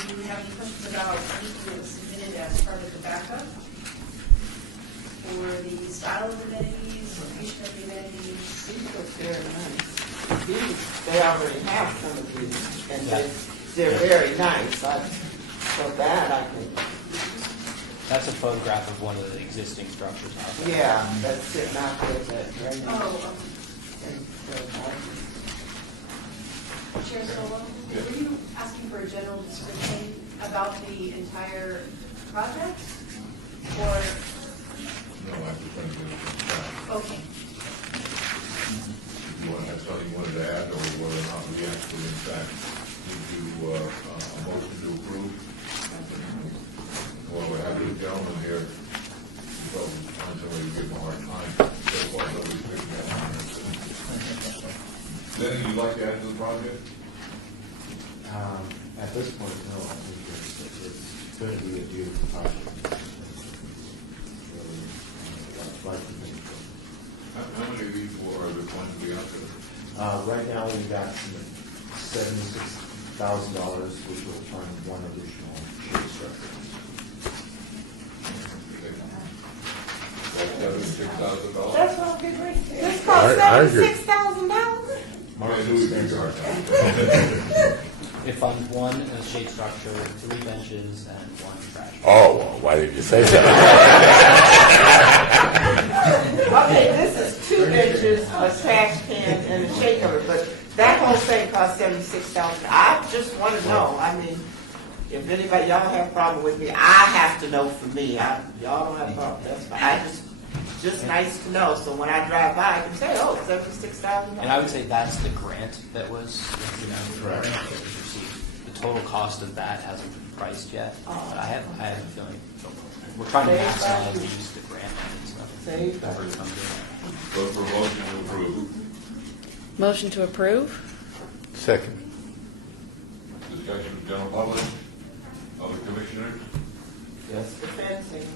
Do you have any questions about anything that was submitted as part of the backup? Or the style of amenities, location of the amenities? These look very nice. These, they already have some of these, and they're very nice. So that I can, That's a photograph of one of the existing structures out there. yeah, that's sitting out there, that right now. Oh, Chair Solo, were you asking for a general description about the entire project? Or, No, I just wanted to get it back. okay, If you want to have something you wanted to add, or whether or not we actually, in fact, need to, a motion to approve. Well, we have this gentleman here, so we find somebody to give him a hard time. So far, nobody's picking that one. Is there anything you'd like to add to the project? At this point, no, I think it's going to be a beautiful project. Really, like to think so. How many of these are there going to be out there? Right now, we've got $76,000, which will fund one additional shade structure. $76,000? That's what I'm getting ready to say. This I costs agree. $76,000? I knew you'd be charged. It funds one shade structure, 3 benches, and 1 trash. Oh, well, why didn't you say that? Okay, this is 2 benches, a trash can, and a shade cover, but that whole thing costs $76,000. I just want to know, I mean, if anybody, y'all have a problem with me, I have to know for me. Y'all don't have a problem, that's fine. Just nice to know, so when I drive by, I can say, oh, $76,000. And I would say that's the grant that was, the grant that was received. The total cost of that hasn't been priced yet. But I have a feeling we're trying to maximize the use of the grant and stuff. Save That value. we're coming in. Vote for motion to approve. Motion to approve? Second. Discussion with general public, other commissioners. Just the fencing.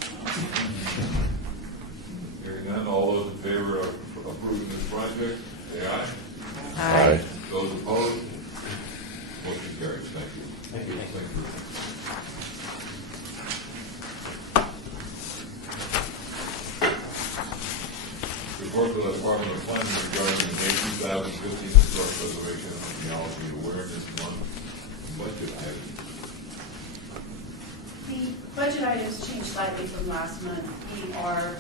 Hearing none, all those in favor of approving this project, say aye. Aye. Those opposed, motion carries. Thank you. Thank you. Thank you. Report to the Department of Planning regarding the May 2015 Historic Preservation and Genealogy Awareness Month budget item. the budget items changed slightly from last month. We are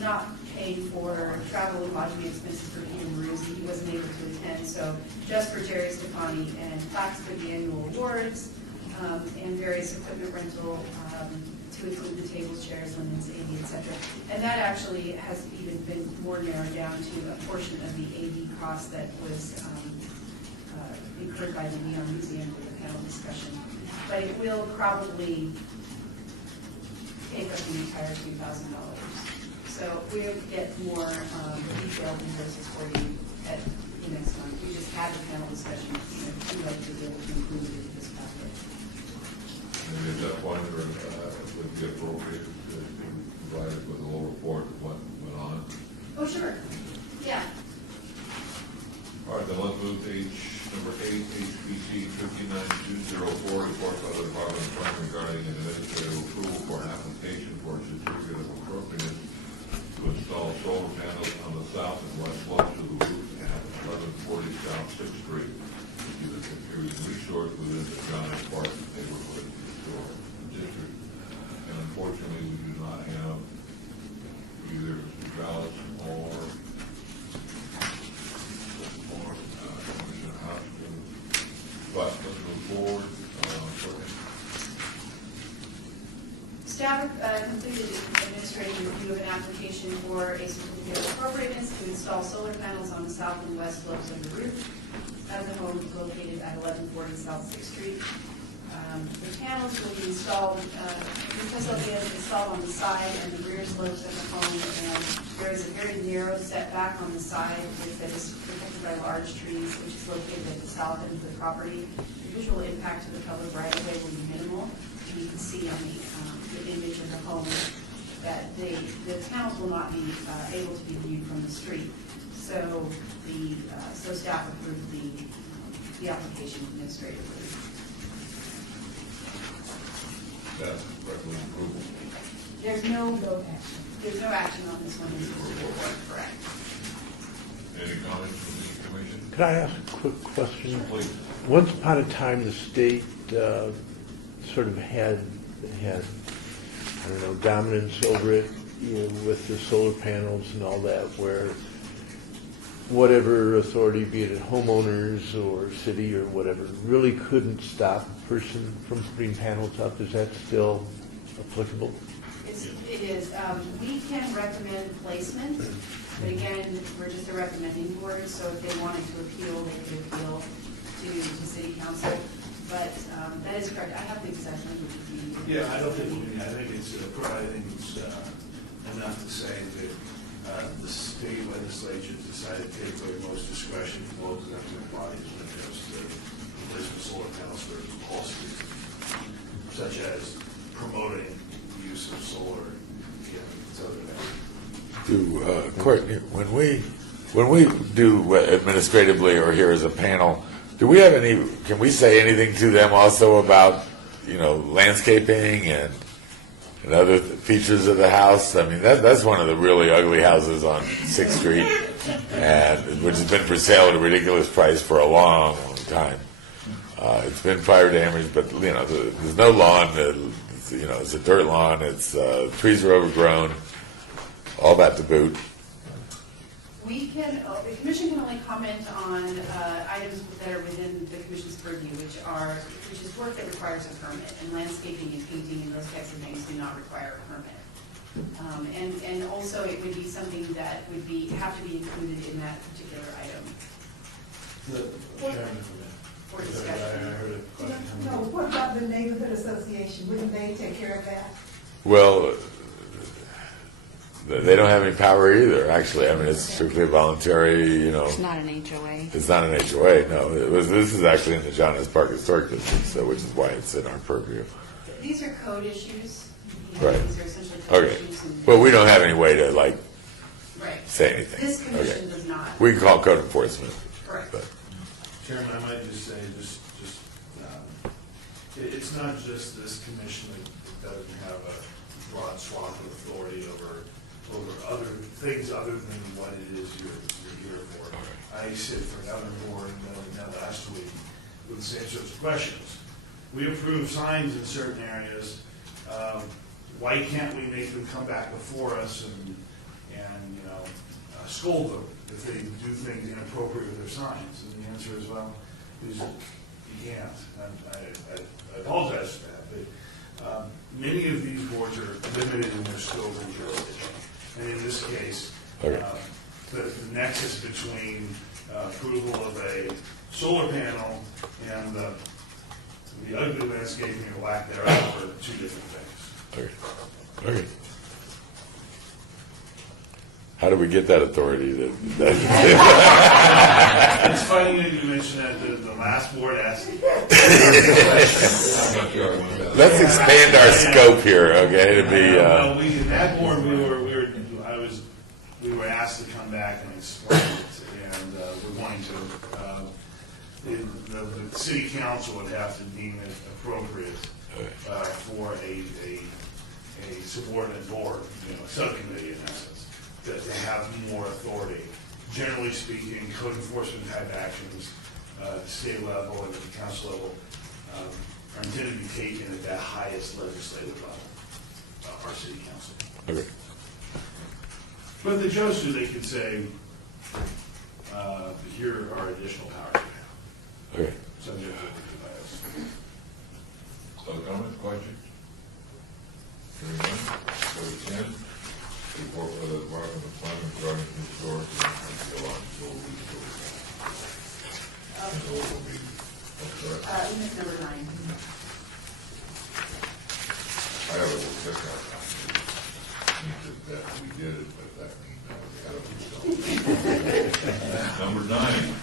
not paying for travel and lodging expenses for Peter Maruzi. He wasn't able to attend, so just for Jerry Stefani and plaques for the annual awards and various equipment rental to include the tables, chairs, linens, AV, et cetera. And that actually has even been more narrowed down to a portion of the AV cost that was incurred by the Neon Museum with the panel discussion. But it will probably take up the entire $2,000. So we'll get more detailed invoices for you at the next month. We just had the panel discussion, we'd like to be able to include it in this packet. And at that point, it would be appropriate to provide us with a little report of what went on. Oh, sure. Yeah. All right, then let's move to number 8, HPC 59204, report by the Department of Planning regarding an administrative approval for an application for a certificate of appropriateness to install solar panels on the south and west slopes of the roof at 1140 South 6th Street, which is a community resource within the John F. Parsons neighborhood historic district. And unfortunately, we do not have either Mr. Ballas or Commissioner Hopkins, but let's move forward. Staff completed an administrative review of an application for a certificate of appropriateness to install solar panels on the south and west slopes of the roof of the home located at 1140 South 6th Street. The panels will be installed, because they'll be installed on the side and the rear slopes of the home, and there is a very narrow setback on the side that is protected by large trees, which is located at the south end of the property. The visual impact to the public right of way will be minimal. You can see on the image of the home that the panels will not be able to be viewed from the street. So so staff approved the application administratively. That's recommend approval. There's no action on this one, correct? Any comments from the commission? Could I ask a quick question? Please. Once upon a time, the state sort of had, I don't know, dominance over it, with the solar panels and all that, where whatever authority, be it homeowners or city or whatever, really couldn't stop a person from putting panels up. Is that still applicable? It is. We can recommend placement, but again, we're just a recommending board, so if they wanted to appeal, they could appeal to city council. But that is correct. I have the exact language. Yeah, I think it's enough to say that the state legislature decided to take away most discretion from local government bodies when it comes to placement solar panels for policy reasons, such as promoting the use of solar and other things. Courtney, when we do administratively or here as a panel, do we have can we say anything to them also about, landscaping and other features of the house? I mean, that's one of the really ugly houses on 6th Street, and which has been for sale at a ridiculous price for a long, long time. It's been fire damaged, but there's no lawn. It's a dirt lawn. It's trees are overgrown. All that to boot. The commission can only comment on items that are within the commission's purview, which is work that requires a permit, and landscaping and painting and those types of things do not require a permit. And also it would be something that would have to be included in that particular item for discussion. No, what about the neighborhood association? Wouldn't they take care of that? Well, they don't have any power either, actually. I mean, it's strictly voluntary, It's not an HOA. It's not an HOA, no. This is actually in the John S. Park Historic District, so which is why it's in our purview. These are code issues. Right. These are essentially code Okay. issues. Well, we don't have any way to, Right. say anything. This commission Okay. does not. We can call code enforcement. Correct. But Chairman, I might just say, it's not just this commission that doesn't have a broad swath of authority over other things other than what it is you're here for. I sit for another board last week with the same sorts of questions. We approve signs in certain areas. Why can't we make them come back before us and scold them if they do things inappropriate with their signs? And the answer is, well, you can't. I apologize for that, but many of these boards are limited in their scope and jurisdiction. And in this case, Okay. the nexus between approval of a solar panel and the ugly landscaping or lack thereof are two different things. Okay. How do we get that authority? It's funny that you mentioned that the last board asked. Let's expand our scope here, okay? To be. In that board, we were asked to come back and explain it, and we're going to. The city council would have to deem it appropriate for a subordinate board, a subcommittee in essence, to have more authority. Generally speaking, code enforcement type actions at the state level and at the council level are intended to be taken at that highest legislative level, our city council. Okay. But if they chose to, they could say, here are additional powers we have, Okay. subject to review by us. Other comments, questions? Hearing none, go to 10. Report by the Department of Planning regarding historic and archaeological resources. And those will be, Unit number 9. I have a little check out. Means that we did it, but that means that we had it. Number 9.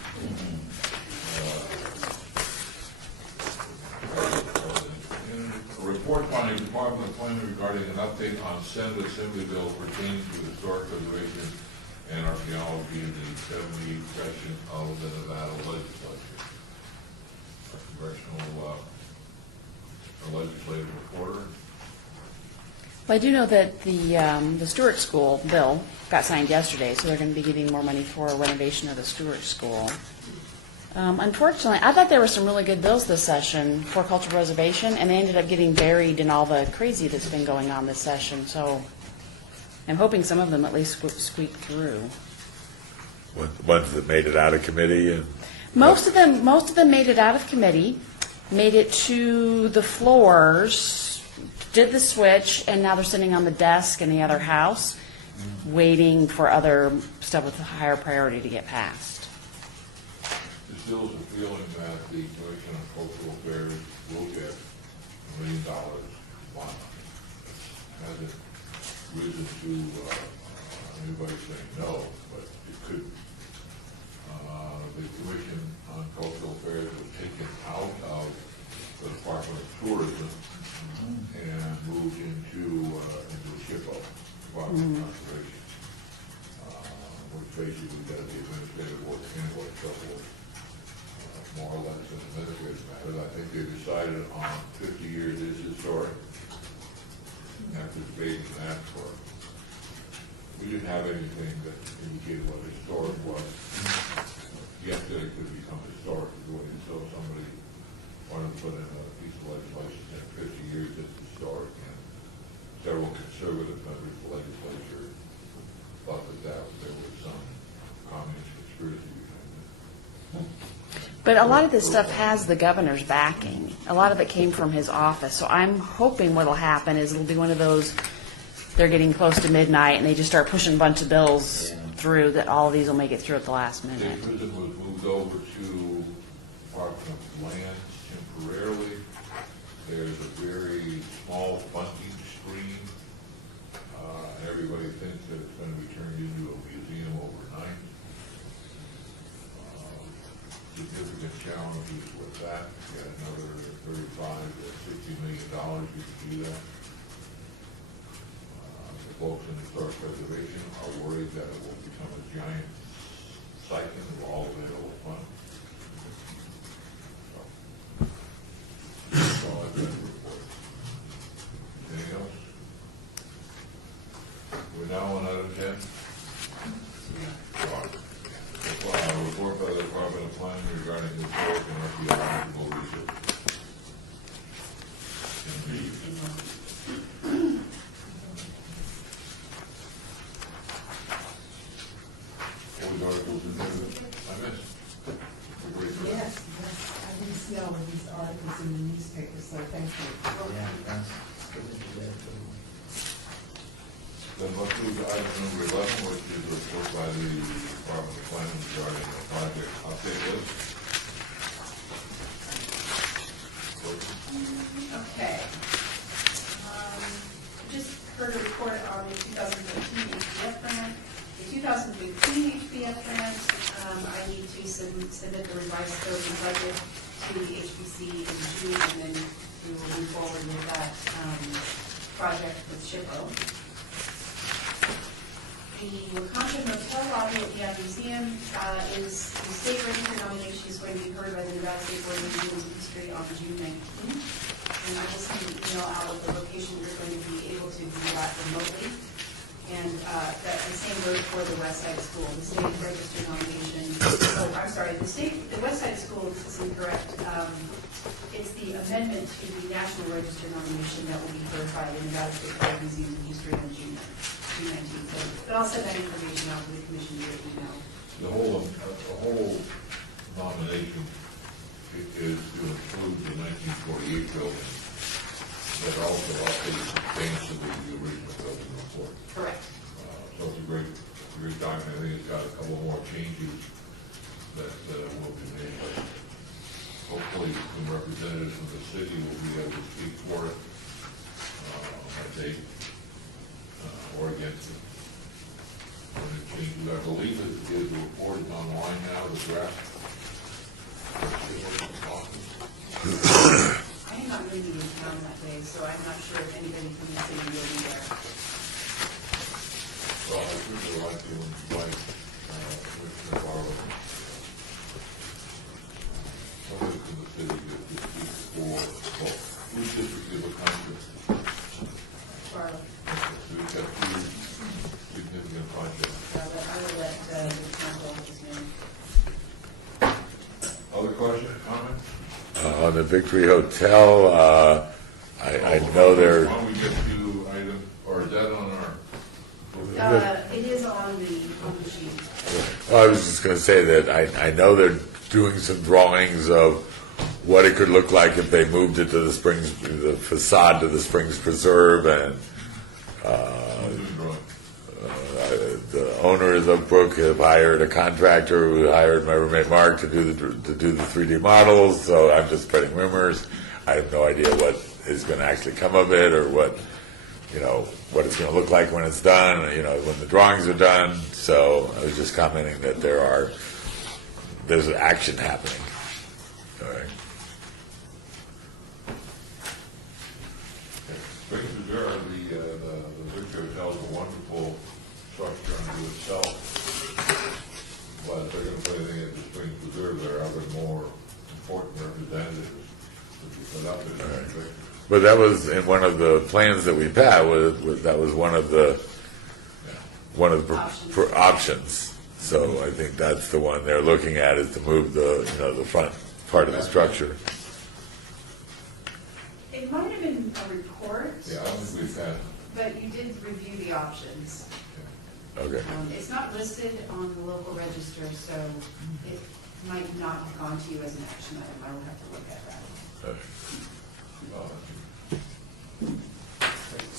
A report by County Department of Planning regarding an update on Senate Assembly bill pertaining to historic preservation and archaeology in the 78th session of the Nevada Legislature. Our congressional legislative reporter. Well, I do know that the Stewart School bill got signed yesterday, so they're going to be getting more money for a renovation of the Stewart School. Unfortunately, I thought there were some really good bills this session for cultural preservation, and they ended up getting buried in all the crazy that's been going on this session. So I'm hoping some of them at least squeak through. Ones that made it out of committee and Most of them made it out of committee, made it to the floors, did the switch, and now they're sitting on the desk in the other house, waiting for other stuff with a higher priority to get passed. There still is a feeling that the Commission on Cultural Affairs will get $1 million bond. Hasn't risen to anybody saying no, but it could. The Commission on Cultural Affairs was taken out of the Department of Tourism and moved into the SHPO, Department of Conservation, which basically does the administrative work anyway, couple more or less in administrative matters. I think they decided on 50 years is historic. After debating that for, we didn't have anything that indicated what historic was. Yes, that it could become historic, so somebody wanted to put in a piece of legislation that 50 years is historic, and several conservative members of the legislature thought that there was some communist conspiracy behind it. But a lot of this stuff has the governor's backing. A lot of it came from his office. So I'm hoping what'll happen is it'll be one of those, they're getting close to midnight and they just start pushing a bunch of bills through, that all of these will make it through at the last minute. State prison was moved over to Department of Lands temporarily. There's a very small funding stream. Everybody thinks that it's going to be turned into a museum overnight. Significant challenges with that. You got another $35 to $60 million you can do that. The folks in historic preservation are worried that it will become a giant cycling of all available funds. So, that's all I've got to report. Anything else? We're now on item 10. Report by the Department of Planning regarding historic and archaeological research. All these articles in there that I missed. Yes, I didn't see all of these articles in the newspaper, so thank you. Yeah, that's good. Then let's move to item number 11, which is a report by the Department of Planning regarding the project update list. Okay. Just heard a report on the 2015 HPF grant. The 2015 HPF grant, I need to submit the revised scope and budget to the HPC in June, and then we will move forward with that project with SHPO. The Wakancha Motel lobby at the museum is the state register nomination is going to be heard by the Nevada State Board of Museums and History on June 19th. And I just sent an email out with the location you're going to be able to do that remotely. And that the same goes for the West Side School. The state register nomination, the West Side School, this is incorrect. It's the amendment to the National Register nomination that will be heard by the Nevada State Board of Museums and History on June 19th. But I'll send that information out to the commission via email. The whole nomination is to include the 1948 building that also updates substantially the original building report. Correct. So it's a great document. I think it's got a couple more changes that will be made. But hopefully some representatives from the city will be able to speak for it on that date or against it. When it changes, I believe it is reported online now, the draft. I am not going to be in town that day, so I'm not sure you'll be there. Well, I would like to invite Commissioner Barlow, somebody from the city to speak for, well, who's district is a conference? Barlow. We've got two significant projects. I will let the council just name. Other questions, comments? On the Victory Hotel, I know they're, Why don't we get to item, or is that on our? It is on the sheet. well, I was just going to say that I know they're doing some drawings of what it could look like if they moved it to the Springs, the facade to the Springs Preserve, and the owners of Brook have hired a contractor who hired my roommate Mark to do the 3D models. So I'm just spreading rumors. I have no idea what is going to actually come of it, or what what it's going to look like when it's done. When the drawings are done. So I was just commenting that there's action happening. All right. Springs Reserve, the Victory Hotel is a wonderful structure unto itself, but if they're going to put anything at the Springs Reserve, there are other more important representatives to be put up in there. But that was in one of the plans that we've had. That was one of the options. So I think that's the one they're looking at, is to move the front part of the structure. It might have been a report. Yeah, I don't think we've had. But you did review the options. Okay. It's not listed on the local register, so it might not have gone to you as an action item. I will have to look at that.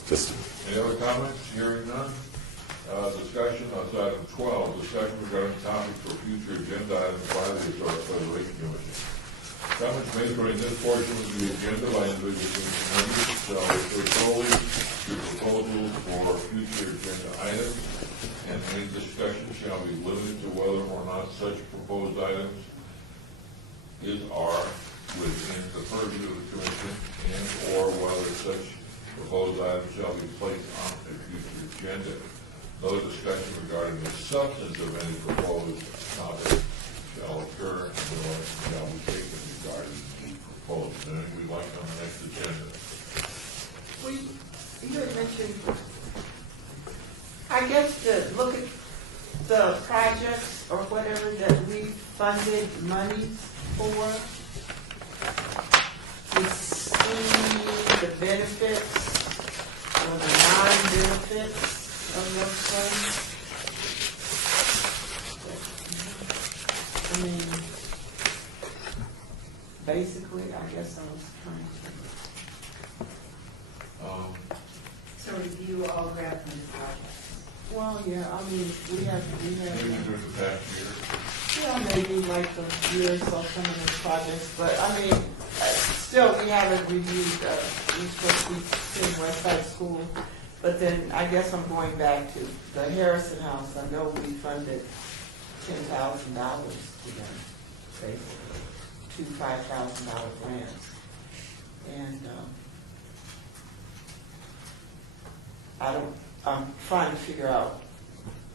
Just Any other comments? Hearing none. Discussion on item 12, discussion regarding topics for future agenda items by the Historic Preservation Commission. Comments made during this portion of the agenda by individuals in the committee shall refer solely to proposals for future agenda items, and any discussion shall be limited to whether or not such proposed items are within the purview of the commission, and or whether such proposed items shall be placed on a future agenda. No discussion regarding the substance of any proposed topic shall occur, nor shall be taken regarding each proposed. Anything we'd like on the next agenda? You had mentioned, I guess, to look at the projects or whatever that we funded money for, to see the benefits or the non-benefits of those funds. I mean, basically, I guess I was trying So review all grant funded projects. to, well, yeah, I mean, we have, Maybe during the past year. yeah, maybe like a year or so, some of those projects, but I mean, still, we haven't reviewed, we're supposed to be seeing West Side School, but then I guess I'm going back to the Harrison House. I know we funded $10,000 to them, basically, two $5,000 grants. And I'm trying to figure out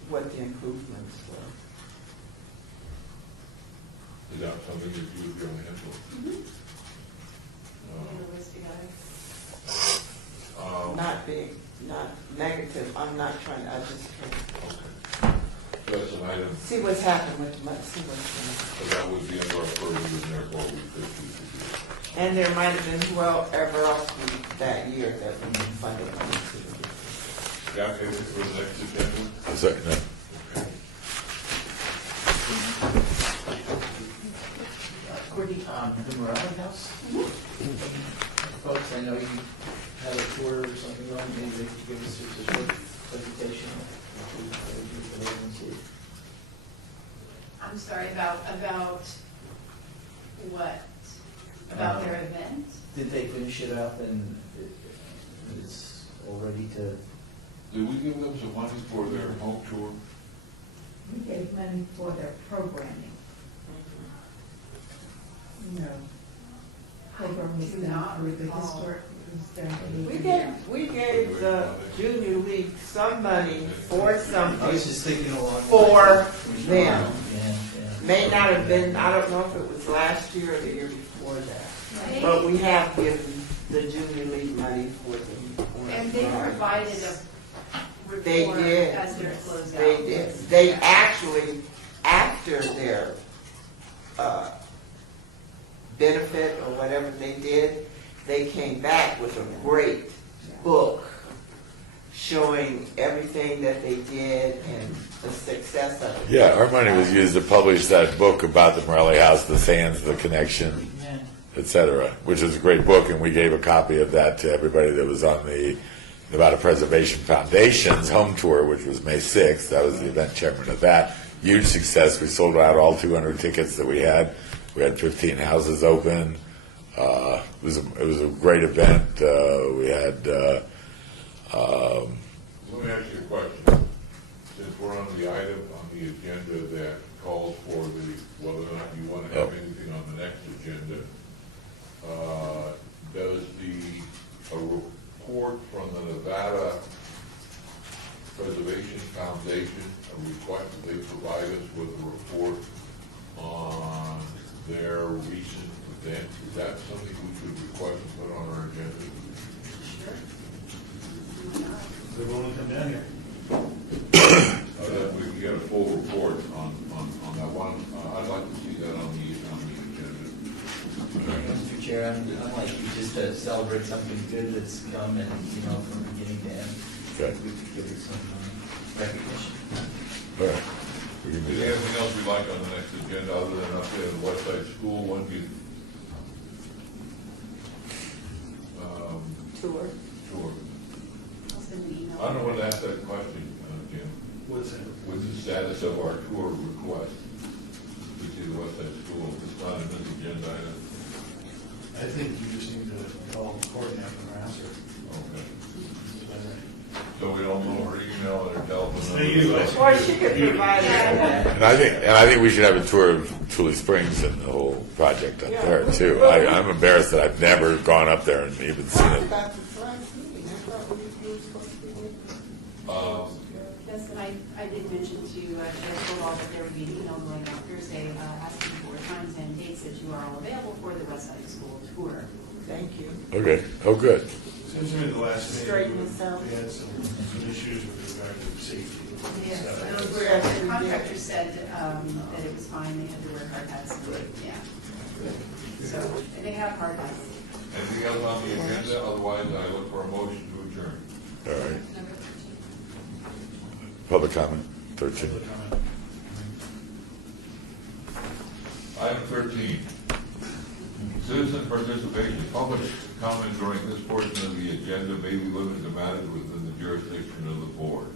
what the improvements were. Is that something that you would be on hand for? Not big, not negative. I'm not trying, I just trying Okay. So that's an item, to see what's happened with the money, see what's so that would be under our purview, and therefore we could do. And there might have been whoever else that year that we funded money to. Yeah, okay, for the next agenda? sorry, no. Courtney, the Morale House. Folks, I know you had a tour or something going, maybe they could give us just a short presentation. I'm sorry, about what? About their event? Did they finish it up and it's all ready to? Did we give them some money for their home tour? We gave money for their programming. Program was done through the historic, was done through the- We gave the Junior League some money for I something was just thinking along. for Yeah, them. yeah. May not have been, I don't know if it was last year or the year before that. But we have given the Junior League money for them. And they provided a They report did. as they're closed out. They did. They actually, after their benefit or whatever they did, they came back with a great book showing everything that they did and the success of it. Yeah, our money was used to publish that book about the Morelli House, the Sands, the Connection, etc., which is a great book, and we gave a copy of that to everybody that was on the Nevada Preservation Foundation's home tour, which was May 6th. I was the event chairman of that. Huge success. We sold out all 200 tickets that we had. We had 15 houses open. It was a great event. We had. Let me ask you a question. Since we're on the item on the agenda that calls for whether or not you want to have anything on the next agenda, does a report from the Nevada Preservation Foundation, a request that they provide us with a report on their recent event, is that something we should request and put on our agenda? They're willing to come down here. That we can get a full report on that one. I'd like to see that on the agenda. Mr. Chair, I'm like you just to celebrate something good that's come and, from beginning to end. Okay. We could give it some recognition. All right. We can Is do there that. anything else we'd like on the next agenda other than update on the Westside School? One view. Tour. Sure. I'll send an email. I don't know what to ask that question, Jim. What's that? What's the status of our tour request to see the Westside School? It's not in this agenda item. I think you just need to call Courtney up and ask her. Okay. So we don't know her email or her telephone Hey, you number. guys. Or she could provide us that. And I think we should have a tour of Tule Springs and the whole project up there too. I'm embarrassed that I've never gone up there and even seen it. Yes, and I did mention to Judge Koval that there would be an email going out Thursday asking for times and dates that you are all available for the West Side School tour. Thank you. Okay. Oh, good. Seems to me the last Straighten meeting, this out. we had some issues with regard to safety. Yes, So, the contractor said that it was fine, they had to wear hard hats. Yeah. So, and they have hard hats. Anything else on the agenda? Otherwise, I look for a motion to adjourn. All right. Public comment. 13. Item 13. Citizen participation. Public comment during this portion of the agenda may be limited to matters within the jurisdiction of the board.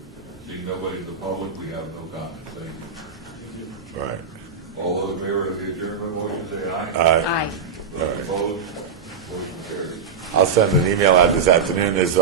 Seeing nobody in the public, we have no comment. Thank you. All right. All those in favor of the adjournment motion, say aye. Aye. Those opposed, motion carries. I'll send an email out this afternoon. There's